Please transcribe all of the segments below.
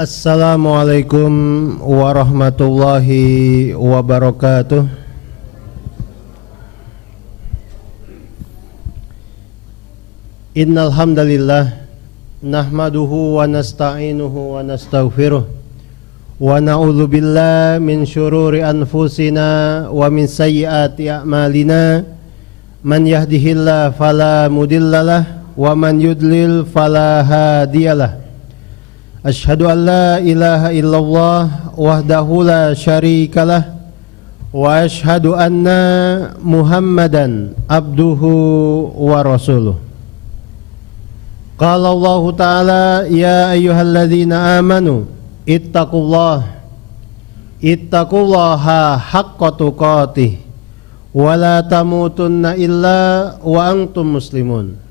Assalamualaikum warahmatullahi wabarakatuh. Innal hamdalillah nahmaduhu wa nasta'inuhu wa nastaghfiruh wa na'udzu billahi min syururi anfusina wa min sayyiati a'malina. Man yahdihillahu fala mudhillalah wa man yudlil fala hadiyalah. Asyhadu an la ilaha illallah wahdahu la syarikalah wa asyhadu anna Muhammadan abduhu wa rasuluh. Qala Allah Ta'ala ya ayyuhalladzina amanu ittaqullaha haqqa tuqatih wa la tamutunna illa wa antum muslimun.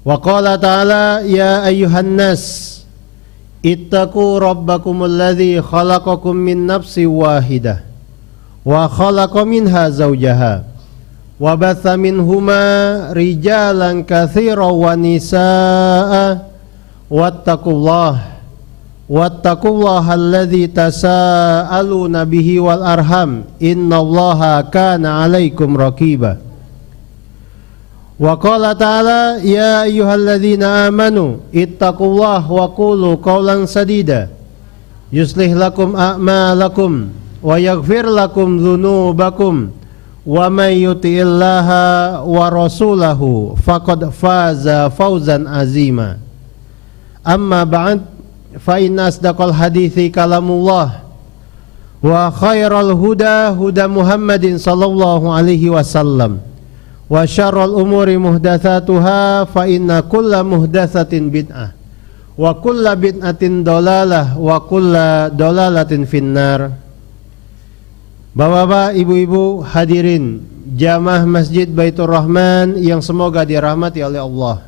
Wa qala ta'ala ya ayyuhan nas ittaqu rabbakumul ladzi khalaqakum min nafsin wahidah wa khalaqa minha zawjaha wa batha minhuma rijalan katsiran wa nisaa wattaqullaha alladzi tasaaluna bihi wal arham innallaha kana 'alaikum raqiba. Wa qala ta'ala ya ayyuhalladzina amanu ittaqullaha wa qulu qawlan sadida yuslih lakum a'malakum wa yaghfir lakum dzunubakum wa may yuti'illaha wa rasulahu faqad faza fawzan azima. Amma ba'd, fa inna asdaqal hadithi kalamullah wa khairal huda huda Muhammadin sallallahu alaihi wasallam wa syarrul umuri muhdatsatuha fa inna kulla muhdatsatin bid'ah wa kulla bid'atin dalalah wa kulla dalalatin finnar. Bapak-bapak, ibu-ibu, hadirin jamaah Masjid Baitur Rahman yang semoga dirahmati oleh Allah.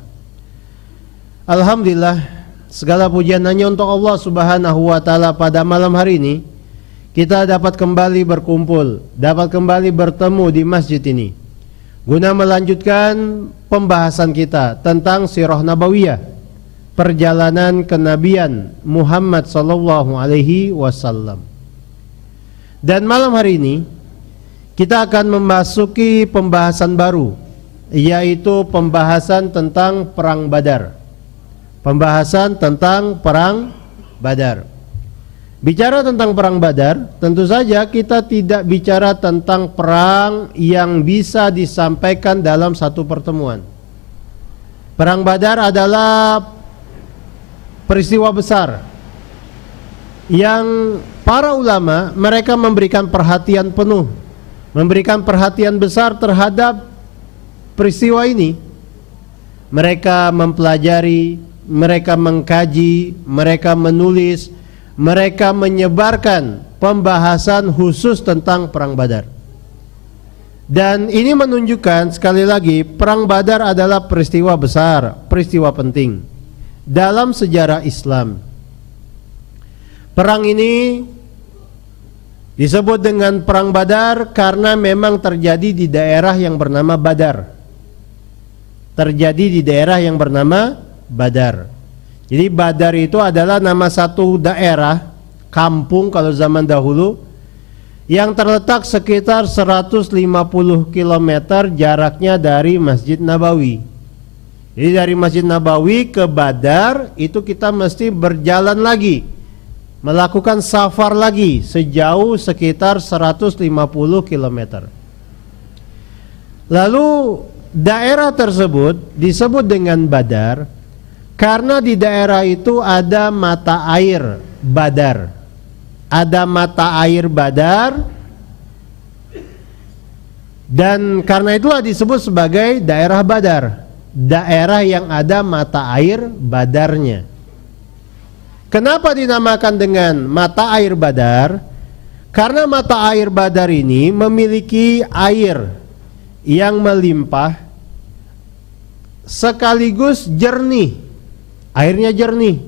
Alhamdulillah, segala pujian hanya untuk Allah Subhanahu wa taala. Pada malam hari ini kita dapat kembali berkumpul, dapat kembali bertemu di masjid ini guna melanjutkan pembahasan kita tentang sirah nabawiyah, perjalanan kenabian Muhammad sallallahu alaihi wasallam. Dan malam hari ini kita akan memasuki pembahasan baru, yaitu pembahasan tentang perang Badar. Pembahasan tentang perang Badar. Bicara tentang perang Badar, tentu saja kita tidak bicara tentang perang yang bisa disampaikan dalam satu pertemuan. Perang Badar adalah peristiwa besar yang para ulama mereka memberikan perhatian penuh, memberikan perhatian besar terhadap peristiwa ini. Mereka mempelajari, mereka mengkaji, mereka menulis, mereka menyebarkan pembahasan khusus tentang perang Badar. Dan ini menunjukkan sekali lagi, perang Badar adalah peristiwa besar, peristiwa penting dalam sejarah Islam. Perang ini disebut dengan perang Badar karena memang terjadi di daerah yang bernama Badar. Terjadi di daerah yang bernama Badar. Jadi Badar itu adalah nama satu daerah, kampung kalau zaman dahulu, yang terletak sekitar 150 km jaraknya dari Masjid Nabawi. Jadi dari Masjid Nabawi ke Badar itu kita mesti berjalan lagi, melakukan safar lagi sejauh sekitar 150 km. Lalu daerah tersebut disebut dengan Badar karena di daerah itu ada mata air Badar. Ada mata air Badar, dan karena itulah disebut sebagai daerah Badar, daerah yang ada mata air Badarnya. Kenapa dinamakan dengan mata air Badar? Karena mata air Badar ini memiliki air yang melimpah sekaligus jernih. Airnya jernih,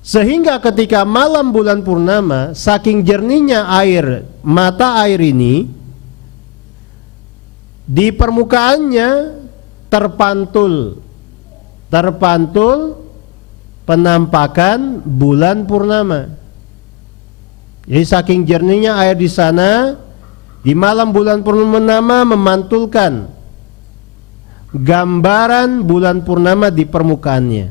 sehingga ketika malam bulan purnama, saking jernihnya air mata air ini, di permukaannya terpantul penampakan bulan purnama. Jadi saking jernihnya air di sana, di malam bulan purnama memantulkan gambaran bulan purnama di permukaannya.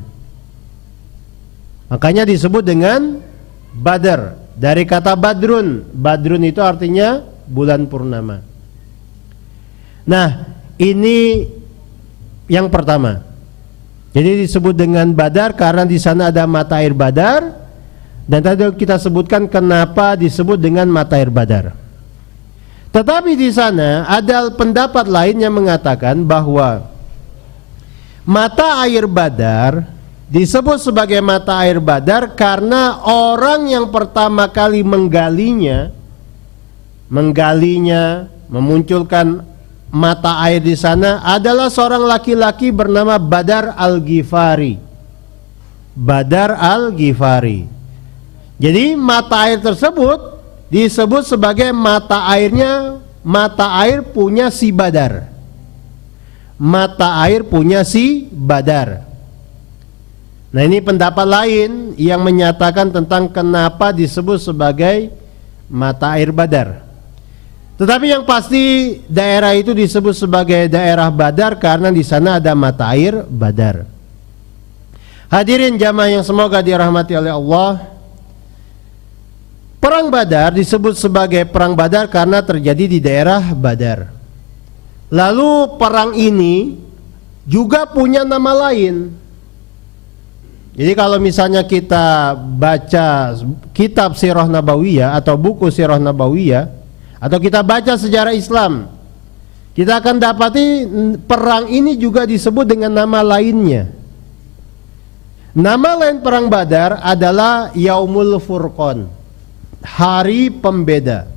Makanya disebut dengan Badar, dari kata badrun. Badrun itu artinya bulan purnama. Nah, ini yang pertama. Jadi disebut dengan Badar karena di sana ada mata air Badar, dan tadi kita sebutkan kenapa disebut dengan mata air Badar. Tetapi di sana ada pendapat lain yang mengatakan bahwa mata air Badar disebut sebagai mata air Badar karena orang yang pertama kali menggalinya, memunculkan mata air di sana adalah seorang laki-laki bernama Badar Al-Ghifari. Badar Al-Ghifari. Jadi mata air tersebut disebut sebagai mata air punya si Badar. Mata air punya si Badar. Nah, ini pendapat lain yang menyatakan tentang kenapa disebut sebagai mata air Badar. Tetapi yang pasti daerah itu disebut sebagai daerah Badar karena di sana ada mata air Badar. Hadirin jamaah yang semoga dirahmati oleh Allah, Perang Badar disebut sebagai Perang Badar karena terjadi di daerah Badar. Lalu perang ini juga punya nama lain. Jadi kalau misalnya kita baca kitab Sirah Nabawiyah atau buku Sirah Nabawiyah, atau kita baca sejarah Islam, kita akan dapati perang ini juga disebut dengan nama lainnya. Nama lain Perang Badar adalah Yaumul Furqan, hari pembeda.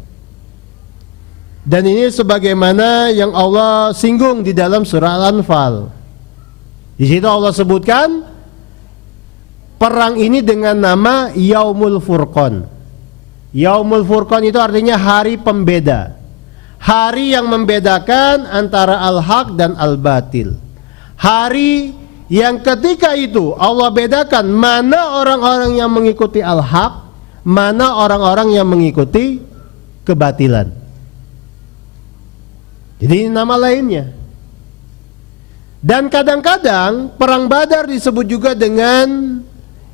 Dan ini sebagaimana yang Allah singgung di dalam surah Al-Anfal. Di situ Allah sebutkan perang ini dengan nama Yaumul Furqan. Yaumul Furqan itu artinya hari pembeda, hari yang membedakan antara al-haq dan al-batil. Hari yang ketika itu Allah bedakan mana orang-orang yang mengikuti al-haq, mana orang-orang yang mengikuti kebatilan. Jadi ini nama lainnya. Dan kadang-kadang Perang Badar disebut juga dengan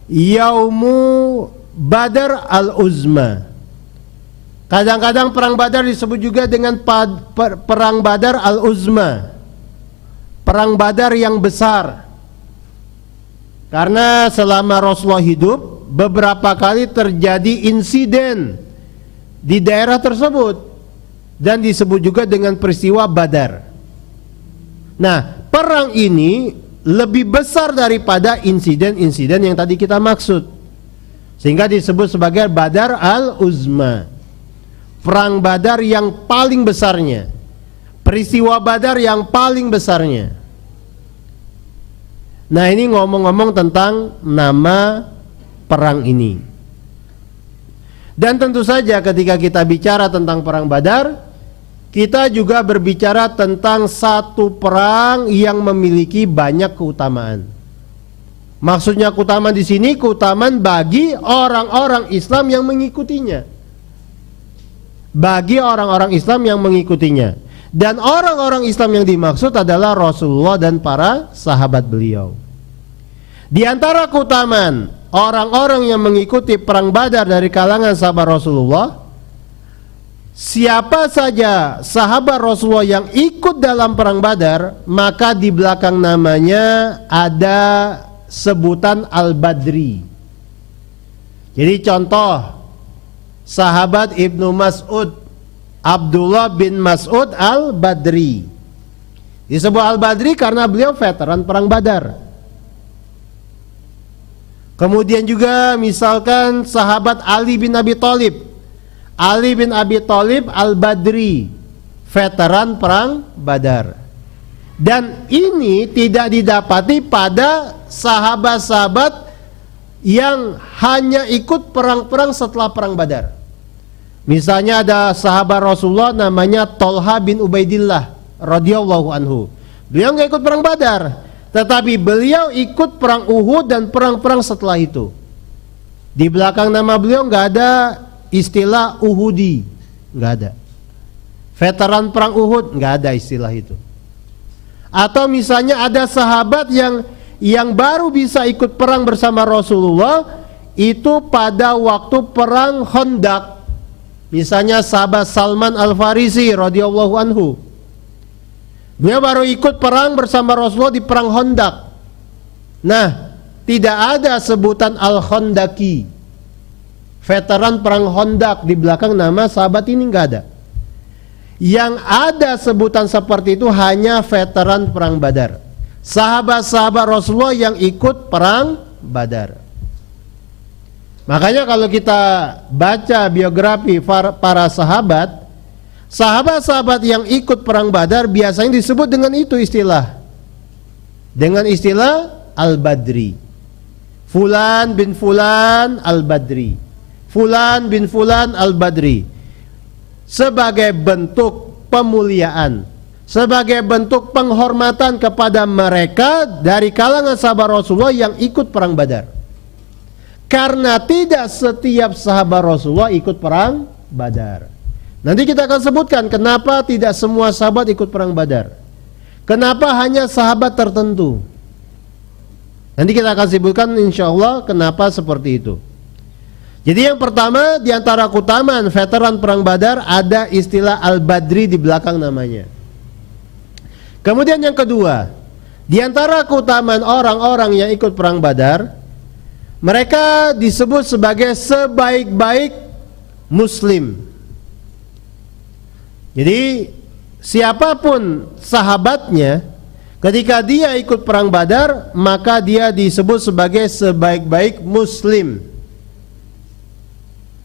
Yaumu Badar Al-Uzma. Kadang-kadang Perang Badar disebut juga dengan Perang Badar Al-Uzma, Perang Badar yang besar. Karena selama Rasulullah hidup, beberapa kali terjadi insiden di daerah tersebut, dan disebut juga dengan peristiwa Badar. Nah, perang ini lebih besar daripada insiden-insiden yang tadi kita maksud, sehingga disebut sebagai Badar Al-Uzma, Perang Badar yang paling besarnya, peristiwa Badar yang paling besarnya. Nah, ini ngomong-ngomong tentang nama perang ini. Dan tentu saja ketika kita bicara tentang Perang Badar, kita juga berbicara tentang satu perang yang memiliki banyak keutamaan. Maksudnya keutamaan di sini keutamaan bagi orang-orang Islam yang mengikutinya. Bagi orang-orang Islam yang mengikutinya. Dan orang-orang Islam yang dimaksud adalah Rasulullah dan para sahabat beliau. Di antara keutamaan orang-orang yang mengikuti Perang Badar dari kalangan sahabat Rasulullah, siapa saja sahabat Rasulullah yang ikut dalam Perang Badar, maka di belakang namanya ada sebutan Al-Badri. Jadi contoh, sahabat Ibnu Mas'ud, Abdullah bin Mas'ud Al-Badri. Disebut Al-Badri karena beliau veteran Perang Badar. Kemudian juga misalkan sahabat Ali bin Abi Thalib. Ali bin Abi Thalib Al-Badri, veteran Perang Badar. Dan ini tidak didapati pada sahabat-sahabat yang hanya ikut perang-perang setelah Perang Badar. Misalnya ada sahabat Rasulullah namanya Tolha bin Ubaidillah radhiyallahu anhu. Beliau nggak ikut Perang Badar, Tetapi beliau ikut perang Uhud dan perang-perang setelah itu. Di belakang nama beliau nggak ada istilah Uhudi, nggak ada. Veteran perang Uhud, nggak ada istilah itu. Atau misalnya ada sahabat yang baru bisa ikut perang bersama Rasulullah itu pada waktu perang Khandaq. Misalnya sahabat Salman Al-Farisi radhiyallahu anhu. Dia baru ikut perang bersama Rasulullah di perang Khandaq. Nah, tidak ada sebutan Al-Khandaqi. Veteran perang Khandaq di belakang nama sahabat ini nggak ada. Yang ada sebutan seperti itu hanya veteran perang Badar. Sahabat-sahabat Rasulullah yang ikut perang Badar. Makanya kalau kita baca biografi para sahabat, sahabat-sahabat yang ikut perang Badar biasanya disebut dengan itu istilah. Dengan istilah Al-Badri. Fulan bin Fulan Al-Badri. Fulan bin Fulan Al-Badri. Sebagai bentuk pemuliaan, sebagai bentuk penghormatan kepada mereka dari kalangan sahabat Rasulullah yang ikut perang Badar. Karena tidak setiap sahabat Rasulullah ikut perang Badar. Nanti kita akan sebutkan kenapa tidak semua sahabat ikut perang Badar. Kenapa hanya sahabat tertentu. Nanti kita akan sebutkan insya Allah kenapa seperti itu. Jadi yang pertama di antara keutamaan veteran perang Badar ada istilah Al-Badri di belakang namanya. Kemudian yang kedua, di antara keutamaan orang-orang yang ikut perang Badar, mereka disebut sebagai sebaik-baik muslim. Jadi siapapun sahabatnya ketika dia ikut perang Badar, maka dia disebut sebagai sebaik-baik muslim.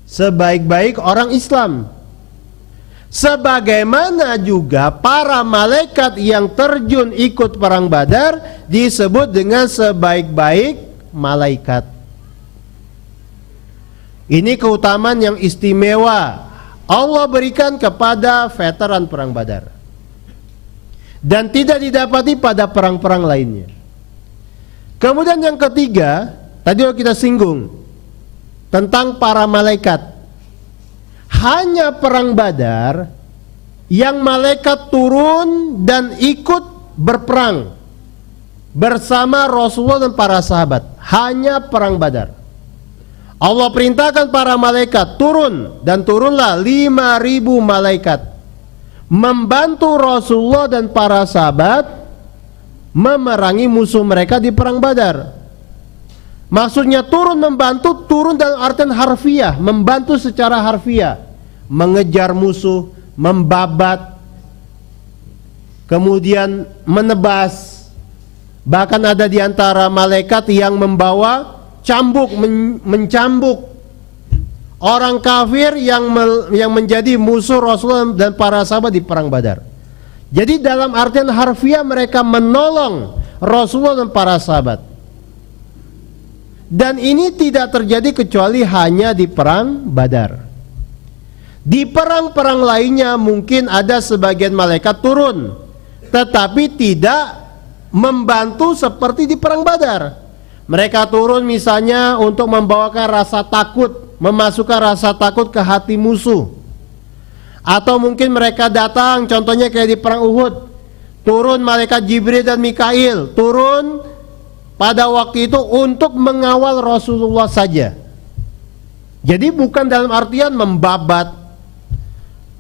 Sebaik-baik orang Islam. Sebagaimana juga para malaikat yang terjun ikut perang Badar disebut dengan sebaik-baik malaikat. Ini keutamaan yang istimewa Allah berikan kepada veteran perang Badar dan tidak didapati pada perang-perang lainnya. Kemudian yang ketiga, tadi kita singgung tentang para malaikat. Hanya perang Badar yang malaikat turun dan ikut berperang bersama Rasulullah dan para sahabat. Hanya perang Badar. Allah perintahkan para malaikat turun, dan turunlah 5.000 malaikat membantu Rasulullah dan para sahabat memerangi musuh mereka di perang Badar. Maksudnya turun membantu, turun dalam artian harfiah, membantu secara harfiah, mengejar musuh, membabat, kemudian menebas. Bahkan ada di antara malaikat yang membawa cambuk, mencambuk orang kafir yang menjadi musuh Rasulullah dan para sahabat di perang Badar. Jadi dalam artian harfiah mereka menolong Rasulullah dan para sahabat. Dan ini tidak terjadi kecuali hanya di perang Badar. Di perang-perang lainnya mungkin ada sebagian malaikat turun, tetapi tidak membantu seperti di perang Badar. Mereka turun misalnya untuk membawakan rasa takut, memasukkan rasa takut ke hati musuh. Atau mungkin mereka datang, contohnya kayak di perang Uhud, turun malaikat Jibril dan Mikail, turun pada waktu itu untuk mengawal Rasulullah saja. Jadi bukan dalam artian membabat,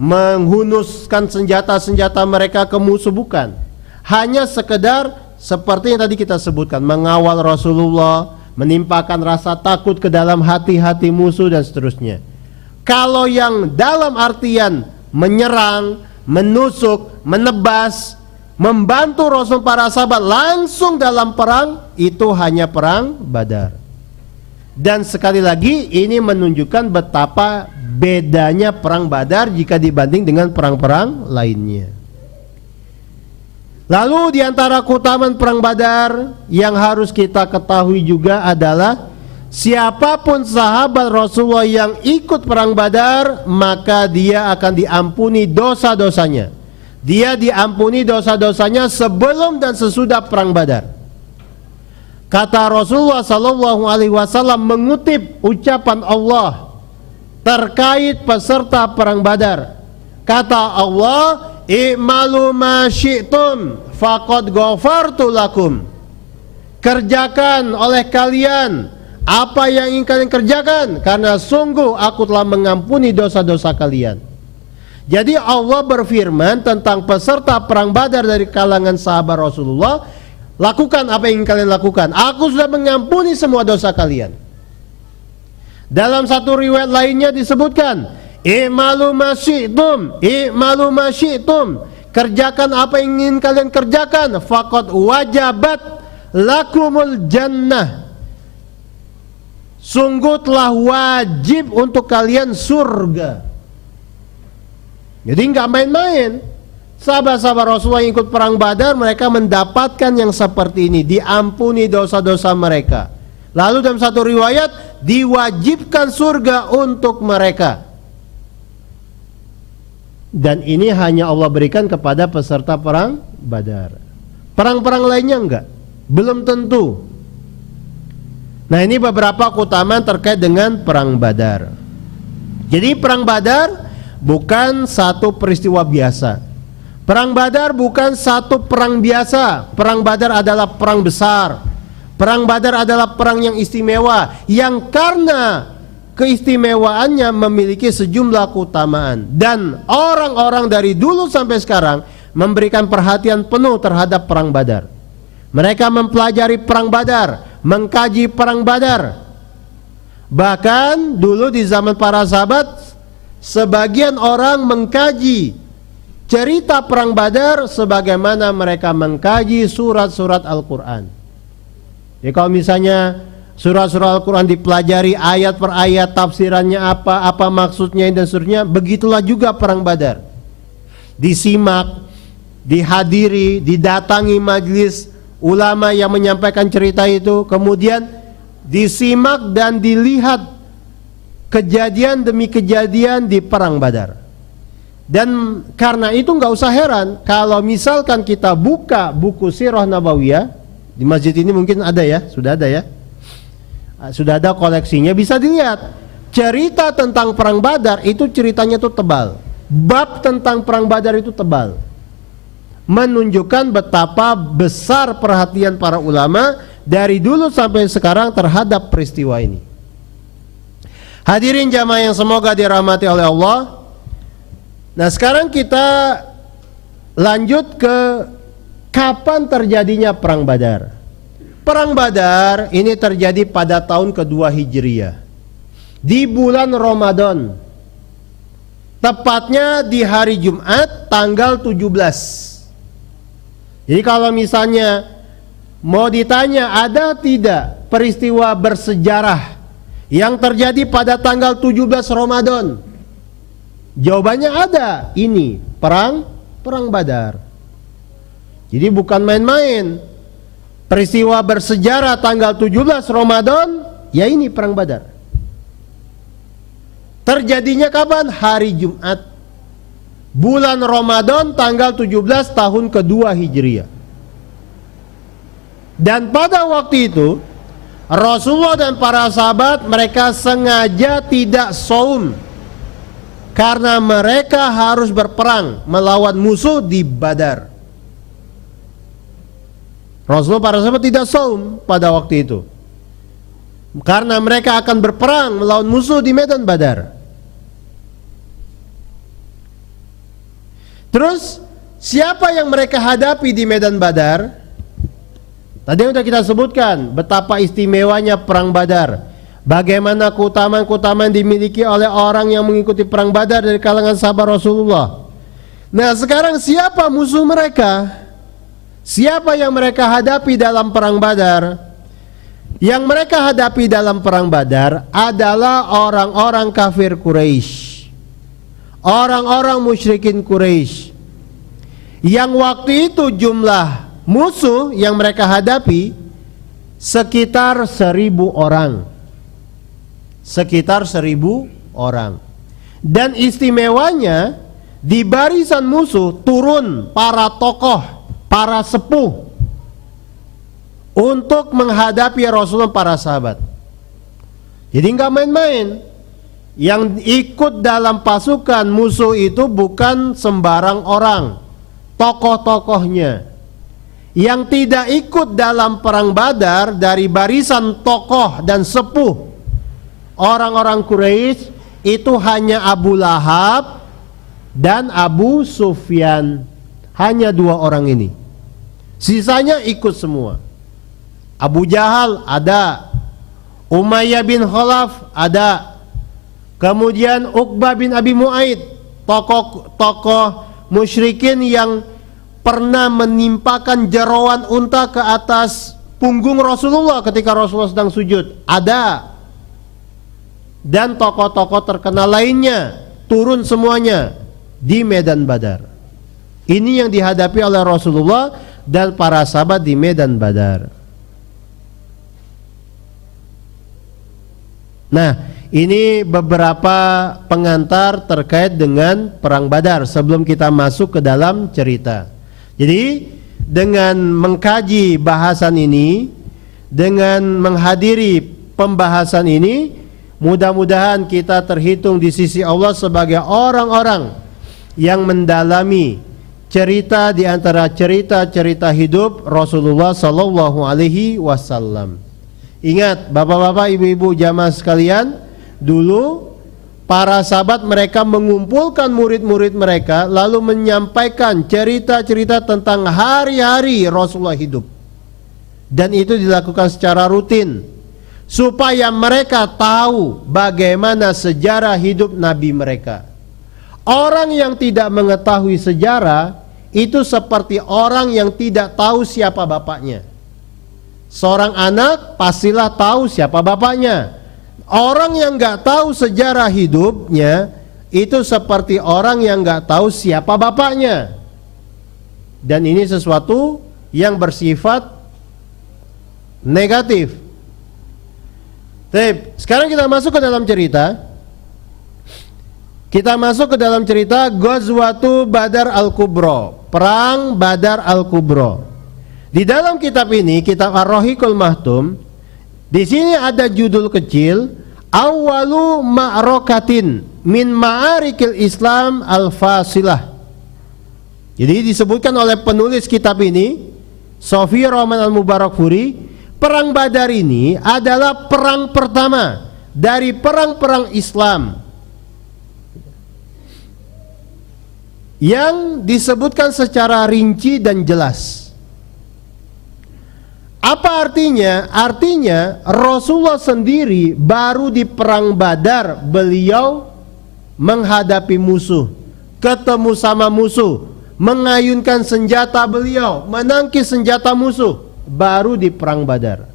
menghunuskan senjata-senjata mereka ke musuh, bukan. Hanya sekedar seperti yang tadi kita sebutkan, mengawal Rasulullah, menimpakan rasa takut ke dalam hati-hati musuh dan seterusnya. Kalau yang dalam artian menyerang, menusuk, menebas, membantu Rasul para sahabat langsung dalam perang, itu hanya perang Badar. Dan sekali lagi ini menunjukkan betapa bedanya perang Badar jika dibanding dengan perang-perang lainnya. Lalu di antara keutamaan perang Badar yang harus kita ketahui juga adalah siapapun sahabat Rasulullah yang ikut perang Badar, maka dia akan diampuni dosa-dosanya. Dia diampuni dosa-dosanya sebelum dan sesudah perang Badar. Kata Rasulullah sallallahu alaihi wasallam mengutip ucapan Allah terkait peserta perang Badar. Kata Allah, "I'malu ma syi'tum faqad ghafartu lakum." Kerjakan oleh kalian apa yang ingin kalian kerjakan, karena sungguh aku telah mengampuni dosa-dosa kalian. Jadi Allah berfirman tentang peserta perang Badar dari kalangan sahabat Rasulullah, lakukan apa yang ingin kalian lakukan, aku sudah mengampuni semua dosa kalian. Dalam satu riwayat lainnya disebutkan, "I'malu ma syi'tum, i'malu ma syi'tum." Kerjakan apa yang ingin kalian kerjakan, faqad wajabat lakumul jannah. Sungguh telah wajib untuk kalian surga. Jadi nggak main-main. Sahabat-sahabat Rasulullah yang ikut perang Badar, mereka mendapatkan yang seperti ini, diampuni dosa-dosa mereka. Lalu dalam satu riwayat diwajibkan surga untuk mereka. Dan ini hanya Allah berikan kepada peserta perang Badar. Perang-perang lainnya enggak, belum tentu. Nah, ini beberapa keutamaan terkait dengan perang Badar. Jadi perang Badar bukan satu peristiwa biasa. Perang Badar bukan satu perang biasa. Perang Badar adalah perang besar. Perang Badar adalah perang yang istimewa, yang karena keistimewaannya memiliki sejumlah keutamaan. Dan orang-orang dari dulu sampai sekarang memberikan perhatian penuh terhadap perang Badar. Mereka mempelajari perang Badar, mengkaji perang Badar. Bahkan dulu di zaman para sahabat, sebagian orang mengkaji cerita perang Badar sebagaimana mereka mengkaji surat-surat Al-Quran. Jadi kalau misalnya surat-surat Al-Quran dipelajari ayat per ayat, tafsirannya apa maksudnya dan seterusnya, begitulah juga perang Badar. Disimak, dihadiri, didatangi majelis ulama yang menyampaikan cerita itu, kemudian disimak dan dilihat kejadian demi kejadian di perang Badar. Dan karena itu nggak usah heran kalau misalkan kita buka buku Sirah Nabawiyah di masjid ini, mungkin ada ya, sudah ada ya, sudah ada koleksinya, bisa dilihat cerita tentang perang Badar itu ceritanya tuh tebal. Bab tentang perang Badar itu tebal, menunjukkan betapa besar perhatian para ulama dari dulu sampai sekarang terhadap peristiwa ini. Hadirin jamaah yang semoga dirahmati oleh Allah. Nah, sekarang kita lanjut ke kapan terjadinya perang Badar. Perang Badar ini terjadi pada tahun kedua Hijriyah, di bulan Ramadan, tepatnya di hari Jumat tanggal 17. Jadi kalau misalnya mau ditanya ada tidak peristiwa bersejarah yang terjadi pada tanggal 17 Ramadan, jawabannya ada, ini perang Badar. Jadi bukan main-main. Peristiwa bersejarah tanggal 17 Ramadan, ya ini perang Badar. Terjadinya kapan? Hari Jumat, bulan Ramadan tanggal 17 tahun kedua Hijriyah. Dan pada waktu itu Rasulullah dan para sahabat mereka sengaja tidak saum, karena mereka harus berperang melawan musuh di Badar. Rasulullah para sahabat tidak saum pada waktu itu, karena mereka akan berperang melawan musuh di medan Badar. Terus siapa yang mereka hadapi di medan Badar? Tadi sudah kita sebutkan betapa istimewanya perang Badar, bagaimana keutamaan-keutamaan dimiliki oleh orang yang mengikuti perang Badar dari kalangan sahabat Rasulullah. Nah, sekarang siapa musuh mereka? Siapa yang mereka hadapi dalam perang Badar? Yang mereka hadapi dalam perang Badar adalah orang-orang kafir Quraisy, orang-orang musyrikin Quraisy, yang waktu itu jumlah musuh yang mereka hadapi sekitar 1.000 orang. Sekitar 1.000 orang. Dan istimewanya, di barisan musuh turun para tokoh, para sepuh, untuk menghadapi Rasulullah para sahabat. Jadi nggak main-main. Yang ikut dalam pasukan musuh itu bukan sembarang orang, tokoh-tokohnya. Yang tidak ikut dalam perang Badar dari barisan tokoh dan sepuh orang-orang Quraisy itu hanya Abu Lahab dan Abu Sufyan. Hanya dua orang ini. Sisanya ikut semua. Abu Jahal ada, Umayyah bin Khalaf ada, kemudian Uqbah bin Abi Mu'aid, tokoh musyrikin yang pernah menimpakan jeroan unta ke atas punggung Rasulullah ketika Rasulullah sedang sujud, ada. Dan tokoh-tokoh terkenal lainnya turun semuanya di medan Badar. Ini yang dihadapi oleh Rasulullah dan para sahabat di medan Badar. Nah, ini beberapa pengantar terkait dengan perang Badar sebelum kita masuk ke dalam cerita. Jadi dengan mengkaji bahasan ini, dengan menghadiri pembahasan ini, mudah-mudahan kita terhitung di sisi Allah sebagai orang-orang yang mendalami cerita di antara cerita-cerita hidup Rasulullah sallallahu alaihi wasallam. Ingat bapak-bapak, ibu-ibu, jamaah sekalian, dulu para sahabat mereka mengumpulkan murid-murid mereka lalu menyampaikan cerita-cerita tentang hari-hari Rasulullah hidup. Dan itu dilakukan secara rutin supaya mereka tahu bagaimana sejarah hidup Nabi mereka. Orang yang tidak mengetahui sejarah itu seperti orang yang tidak tahu siapa bapaknya. Seorang anak pastilah tahu siapa bapaknya. Orang yang nggak tahu sejarah hidupnya itu seperti orang yang nggak tahu siapa bapaknya. Dan ini sesuatu yang bersifat negatif. Sekarang kita masuk ke dalam cerita. Kita masuk ke dalam cerita Ghazwatu Badar Al-Kubra, Perang Badar Al-Kubra. Di dalam kitab ini, kitab Ar-Rahiqul Mahtum, di sini ada judul kecil Awwalu Ma'rakatin min Ma'arikil Islam Al-Fasilah. Jadi disebutkan oleh penulis kitab ini, Sofi Rahman Al-Mubarakfuri, perang Badar ini adalah perang pertama dari perang-perang Islam yang disebutkan secara rinci dan jelas. Apa artinya? Artinya Rasulullah sendiri baru di perang Badar beliau menghadapi musuh, ketemu sama musuh, mengayunkan senjata beliau, menangkis senjata musuh, baru di perang Badar.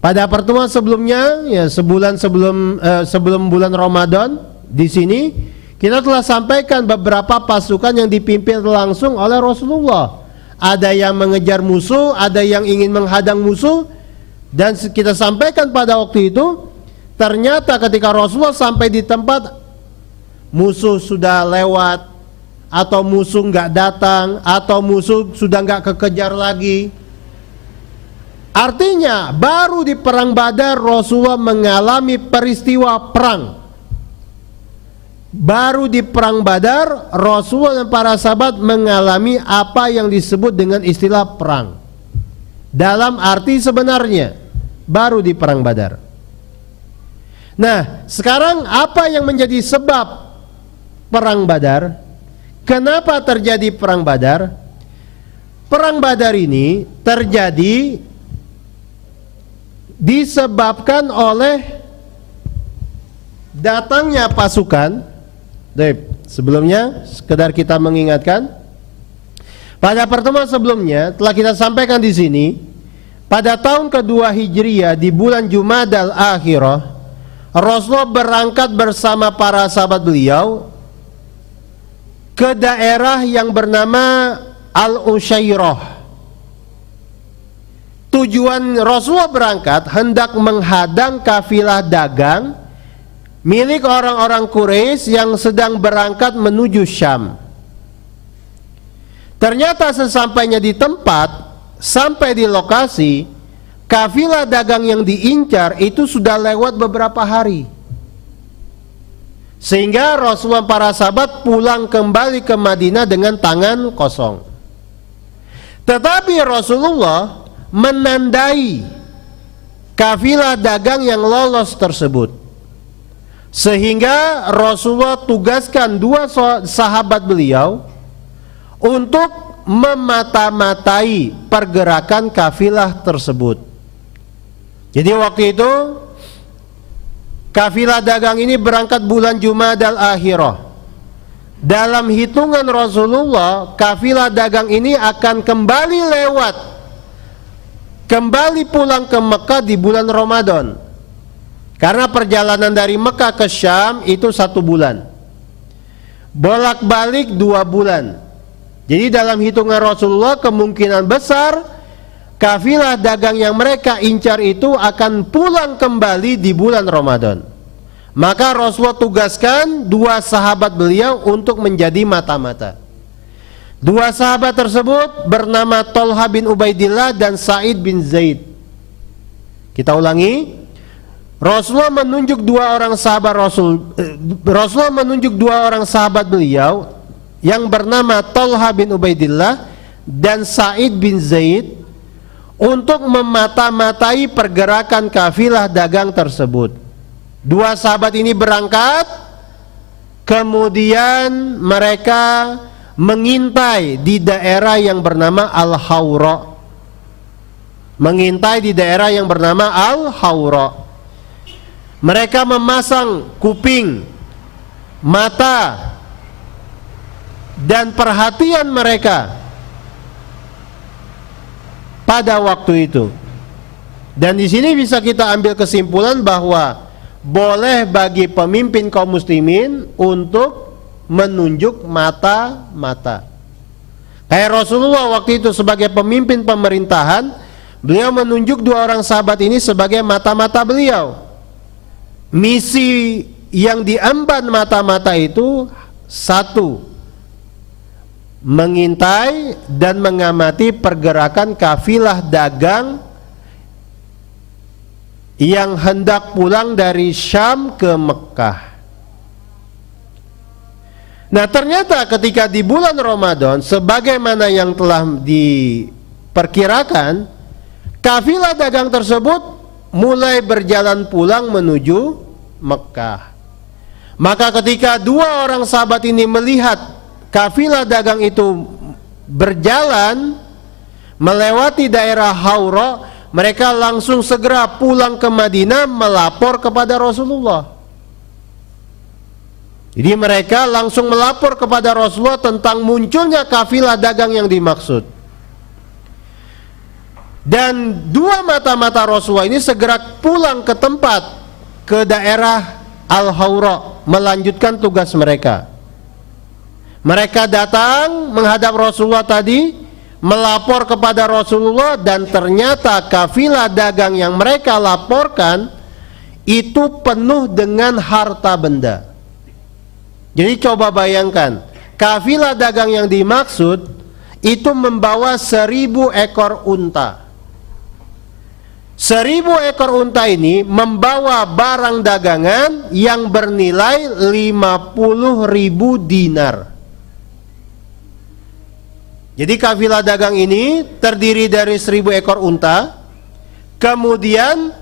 Pada pertemuan sebelumnya, ya sebulan sebelum bulan Ramadan, di sini kita telah sampaikan beberapa pasukan yang dipimpin langsung oleh Rasulullah. Ada yang mengejar musuh, ada yang ingin menghadang musuh. Dan kita sampaikan pada waktu itu, ternyata ketika Rasulullah sampai di tempat, musuh sudah lewat, atau musuh nggak datang, atau musuh sudah nggak kekejar lagi. Artinya baru di perang Badar Rasulullah mengalami peristiwa perang. Baru di perang Badar Rasulullah dan para sahabat mengalami apa yang disebut dengan istilah perang. Dalam arti sebenarnya baru di perang Badar. Nah, sekarang apa yang menjadi sebab perang Badar? Kenapa terjadi perang Badar? Perang Badar ini terjadi disebabkan oleh datangnya pasukan. Sebelumnya sekedar kita mengingatkan, pada pertemuan sebelumnya telah kita sampaikan di sini, pada tahun kedua Hijriyah di bulan Jumadal Akhirah, Rasulullah berangkat bersama para sahabat beliau ke daerah yang bernama Al-Usyairah. Tujuan Rasulullah berangkat hendak menghadang kafilah dagang milik orang-orang Quraisy yang sedang berangkat menuju Syam. Ternyata sesampainya di tempat, sampai di lokasi, kafilah dagang yang diincar itu sudah lewat beberapa hari. Sehingga Rasulullah para sahabat pulang kembali ke Madinah dengan tangan kosong. Tetapi Rasulullah menandai kafilah dagang yang lolos tersebut. Sehingga Rasulullah tugaskan dua sahabat beliau untuk memata-matai pergerakan kafilah tersebut. Jadi waktu itu kafilah dagang ini berangkat bulan Jumadal Akhirah. Dalam hitungan Rasulullah, kafilah dagang ini akan kembali pulang ke Mekah di bulan Ramadan. Karena perjalanan dari Mekah ke Syam itu 1 bulan, bolak-balik 2 bulan. Jadi dalam hitungan Rasulullah kemungkinan besar kafilah dagang yang mereka incar itu akan pulang kembali di bulan Ramadan. Maka Rasulullah tugaskan 2 sahabat beliau untuk menjadi mata-mata. 2 sahabat tersebut bernama Thalhah bin Ubaidillah dan Sa'id bin Zaid. Kita ulangi. Rasulullah menunjuk 2 orang sahabat beliau yang bernama Thalhah bin Ubaidillah dan Sa'id bin Zaid untuk memata-matai pergerakan kafilah dagang tersebut. 2 sahabat ini berangkat, kemudian mereka mengintai di daerah yang bernama Al-Hawra. Mereka memasang kuping, mata, dan perhatian mereka pada waktu itu. Dan di sini bisa kita ambil kesimpulan bahwa boleh bagi pemimpin kaum muslimin untuk menunjuk mata-mata. Kayak Rasulullah waktu itu sebagai pemimpin pemerintahan, beliau menunjuk 2 orang sahabat ini sebagai mata-mata beliau. Misi yang diemban mata-mata itu 1, mengintai dan mengamati pergerakan kafilah dagang yang hendak pulang dari Syam ke Mekah. Nah, ternyata ketika di bulan Ramadan, sebagaimana yang telah diperkirakan, kafilah dagang tersebut mulai berjalan pulang menuju Mekah. Maka ketika 2 orang sahabat ini melihat kafilah dagang itu berjalan melewati daerah Hawra, mereka langsung segera pulang ke Madinah melapor kepada Rasulullah. Jadi mereka langsung melapor kepada Rasulullah tentang munculnya kafilah dagang yang dimaksud. Dan 2 mata-mata Rasulullah ini segera pulang ke tempat, ke daerah Al-Hawra, melanjutkan tugas mereka. Mereka datang menghadap Rasulullah tadi, melapor kepada Rasulullah, dan ternyata kafilah dagang yang mereka laporkan itu penuh dengan harta benda. Jadi coba bayangkan, kafilah dagang yang dimaksud itu membawa 1000 ekor unta. 1000 ekor unta ini membawa barang dagangan yang bernilai 50.000 dinar. Jadi kafilah dagang ini terdiri dari 1000 ekor unta. Kemudian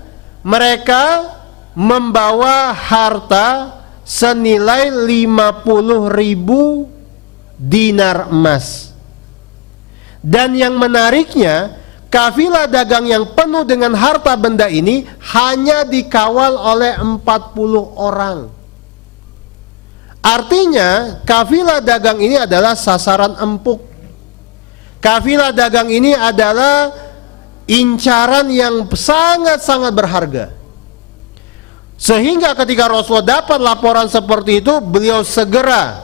mereka membawa harta senilai 50.000 dinar emas. Dan yang menariknya, kafilah dagang yang penuh dengan harta benda ini hanya dikawal oleh 40 orang. Artinya kafilah dagang ini adalah sasaran empuk. Kafilah dagang ini adalah incaran yang sangat-sangat berharga. Sehingga ketika Rasulullah dapat laporan seperti itu, beliau segera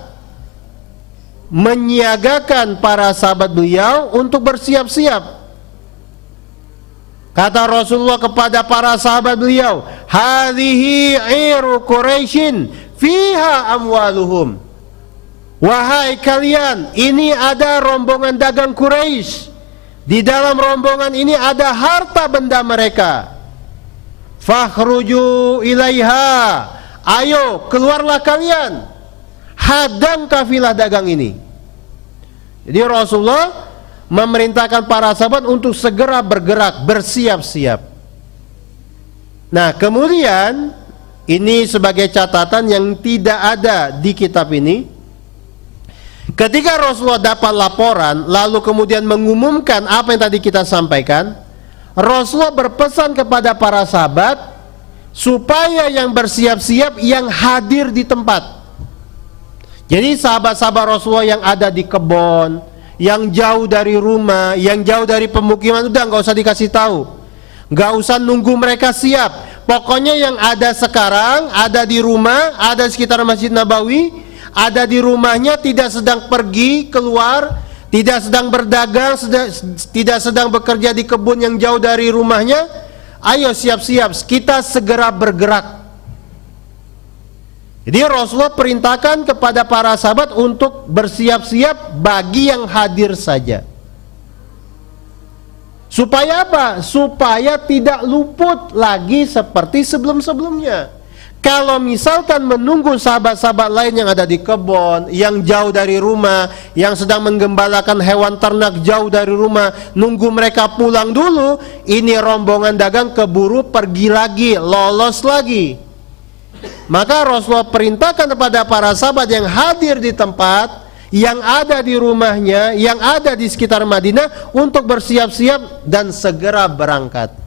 menyiagakan para sahabat beliau untuk bersiap-siap. Kata Rasulullah kepada para sahabat beliau, "Hadhihi 'iru Quraisyin fiha amwaluhum." Wahai kalian, ini ada rombongan dagang Quraisy. Di dalam rombongan ini ada harta benda mereka. Fakhruju ilaiha, ayo keluarlah kalian, hadang kafilah dagang ini. Jadi Rasulullah memerintahkan para sahabat untuk segera bergerak, bersiap-siap. Nah kemudian ini sebagai catatan yang tidak ada di kitab ini. Ketika Rasulullah dapat laporan lalu kemudian mengumumkan apa yang tadi kita sampaikan, Rasulullah berpesan kepada para sahabat supaya yang bersiap-siap yang hadir di tempat. Jadi sahabat-sahabat Rasulullah yang ada di kebun, yang jauh dari rumah, yang jauh dari pemukiman, udah nggak usah dikasih tahu, nggak usah nunggu mereka siap. Pokoknya yang ada sekarang, ada di rumah, ada di sekitar Masjid Nabawi, ada di rumahnya, tidak sedang pergi keluar, tidak sedang berdagang, tidak sedang bekerja di kebun yang jauh dari rumahnya. Ayo siap-siap, kita segera bergerak. Jadi Rasulullah perintahkan kepada para sahabat untuk bersiap-siap bagi yang hadir saja. Supaya apa? Supaya tidak luput lagi seperti sebelum-sebelumnya. Kalau misalkan menunggu sahabat-sahabat lain yang ada di kebun, yang jauh dari rumah, yang sedang menggembalakan hewan ternak jauh dari rumah, nunggu mereka pulang dulu, ini rombongan dagang keburu pergi lagi, lolos lagi. Maka Rasulullah perintahkan kepada para sahabat yang hadir di tempat, yang ada di rumahnya, yang ada di sekitar Madinah untuk bersiap-siap dan segera berangkat.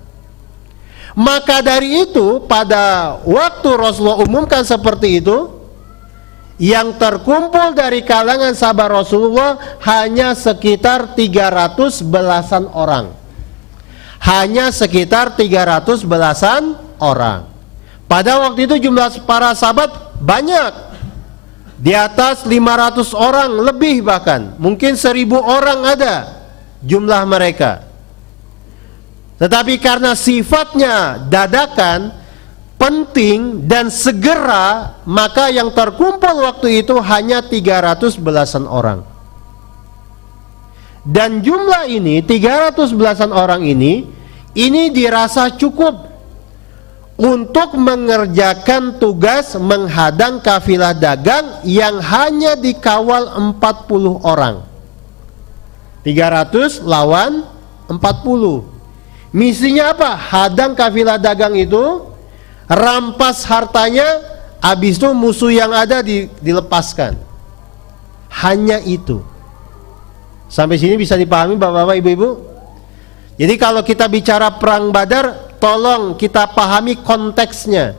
Maka dari itu pada waktu Rasulullah umumkan seperti itu, yang terkumpul dari kalangan sahabat Rasulullah hanya sekitar 300 belasan orang. Hanya sekitar 300 belasan orang. Pada waktu itu jumlah para sahabat banyak, di atas 500 orang lebih, bahkan mungkin 1000 orang ada jumlah mereka. Tetapi karena sifatnya dadakan, penting dan segera, maka yang terkumpul waktu itu hanya 300 belasan orang. Dan jumlah ini 300 belasan orang ini dirasa cukup untuk mengerjakan tugas menghadang kafilah dagang yang hanya dikawal 40 orang. 300 lawan 40. Misinya apa? Hadang kafilah dagang itu, rampas hartanya, habis itu musuh yang ada dilepaskan. Hanya itu. Sampai sini bisa dipahami Bapak-bapak, Ibu-ibu? Jadi kalau kita bicara perang Badar, tolong kita pahami konteksnya.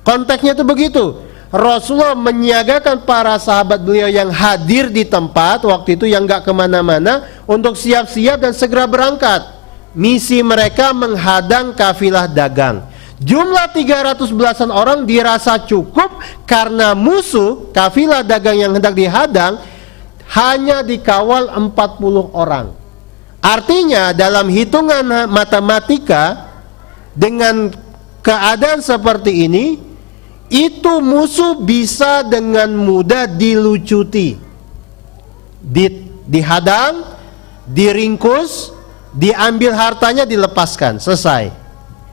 Konteksnya itu begitu. Rasulullah menyiagakan para sahabat beliau yang hadir di tempat waktu itu, yang gak kemana-mana, untuk siap-siap dan segera berangkat. Misi mereka menghadang kafilah dagang. Jumlah 300 belasan orang dirasa cukup karena musuh kafilah dagang yang hendak dihadang hanya dikawal 40 orang. Artinya dalam hitungan matematika, dengan keadaan seperti ini, itu musuh bisa dengan mudah dilucuti, dihadang, diringkus, diambil hartanya, dilepaskan, selesai.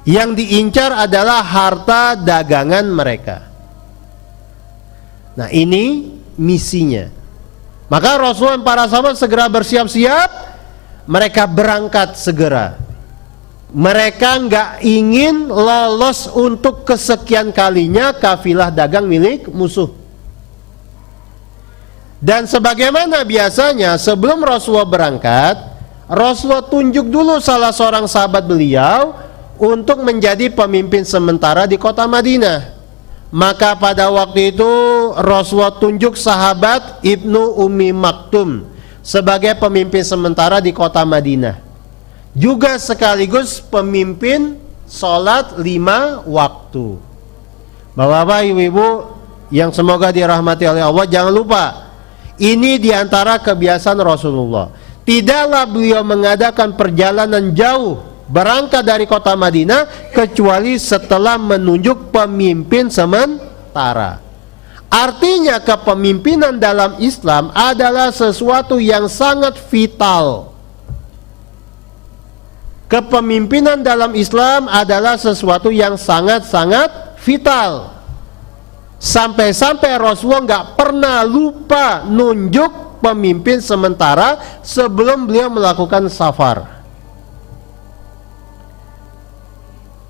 Yang diincar adalah harta dagangan mereka. Nah ini misinya. Maka Rasulullah dan para sahabat segera bersiap-siap. Mereka berangkat segera. Mereka nggak ingin lolos untuk kesekian kalinya kafilah dagang milik musuh. Dan sebagaimana biasanya sebelum Rasulullah berangkat, Rasulullah tunjuk dulu salah seorang sahabat beliau untuk menjadi pemimpin sementara di kota Madinah. Maka pada waktu itu Rasulullah tunjuk sahabat Ibnu Ummi Maktum sebagai pemimpin sementara di kota Madinah, juga sekaligus pemimpin sholat 5 waktu. Bapak-bapak, ibu-ibu yang semoga dirahmati oleh Allah, jangan lupa, ini diantara kebiasaan Rasulullah. Tidaklah beliau mengadakan perjalanan jauh berangkat dari kota Madinah kecuali setelah menunjuk pemimpin sementara. Artinya kepemimpinan dalam Islam adalah sesuatu yang sangat vital. Kepemimpinan dalam Islam adalah sesuatu yang sangat-sangat vital. Sampai-sampai Rasulullah nggak pernah lupa nunjuk pemimpin sementara sebelum beliau melakukan safar.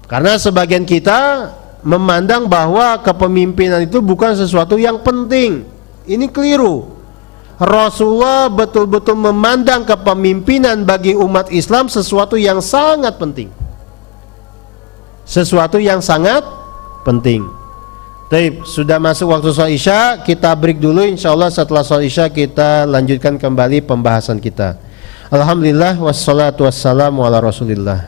Karena sebagian kita memandang bahwa kepemimpinan itu bukan sesuatu yang penting. Ini keliru. Rasulullah betul-betul memandang kepemimpinan bagi umat Islam sesuatu yang sangat penting. Sesuatu yang sangat penting. Baik, sudah masuk waktu sholat Isya, kita break dulu. Insyaallah setelah sholat Isya kita lanjutkan kembali pembahasan kita. Alhamdulillah wassalatu wassalamu ala Rasulillah.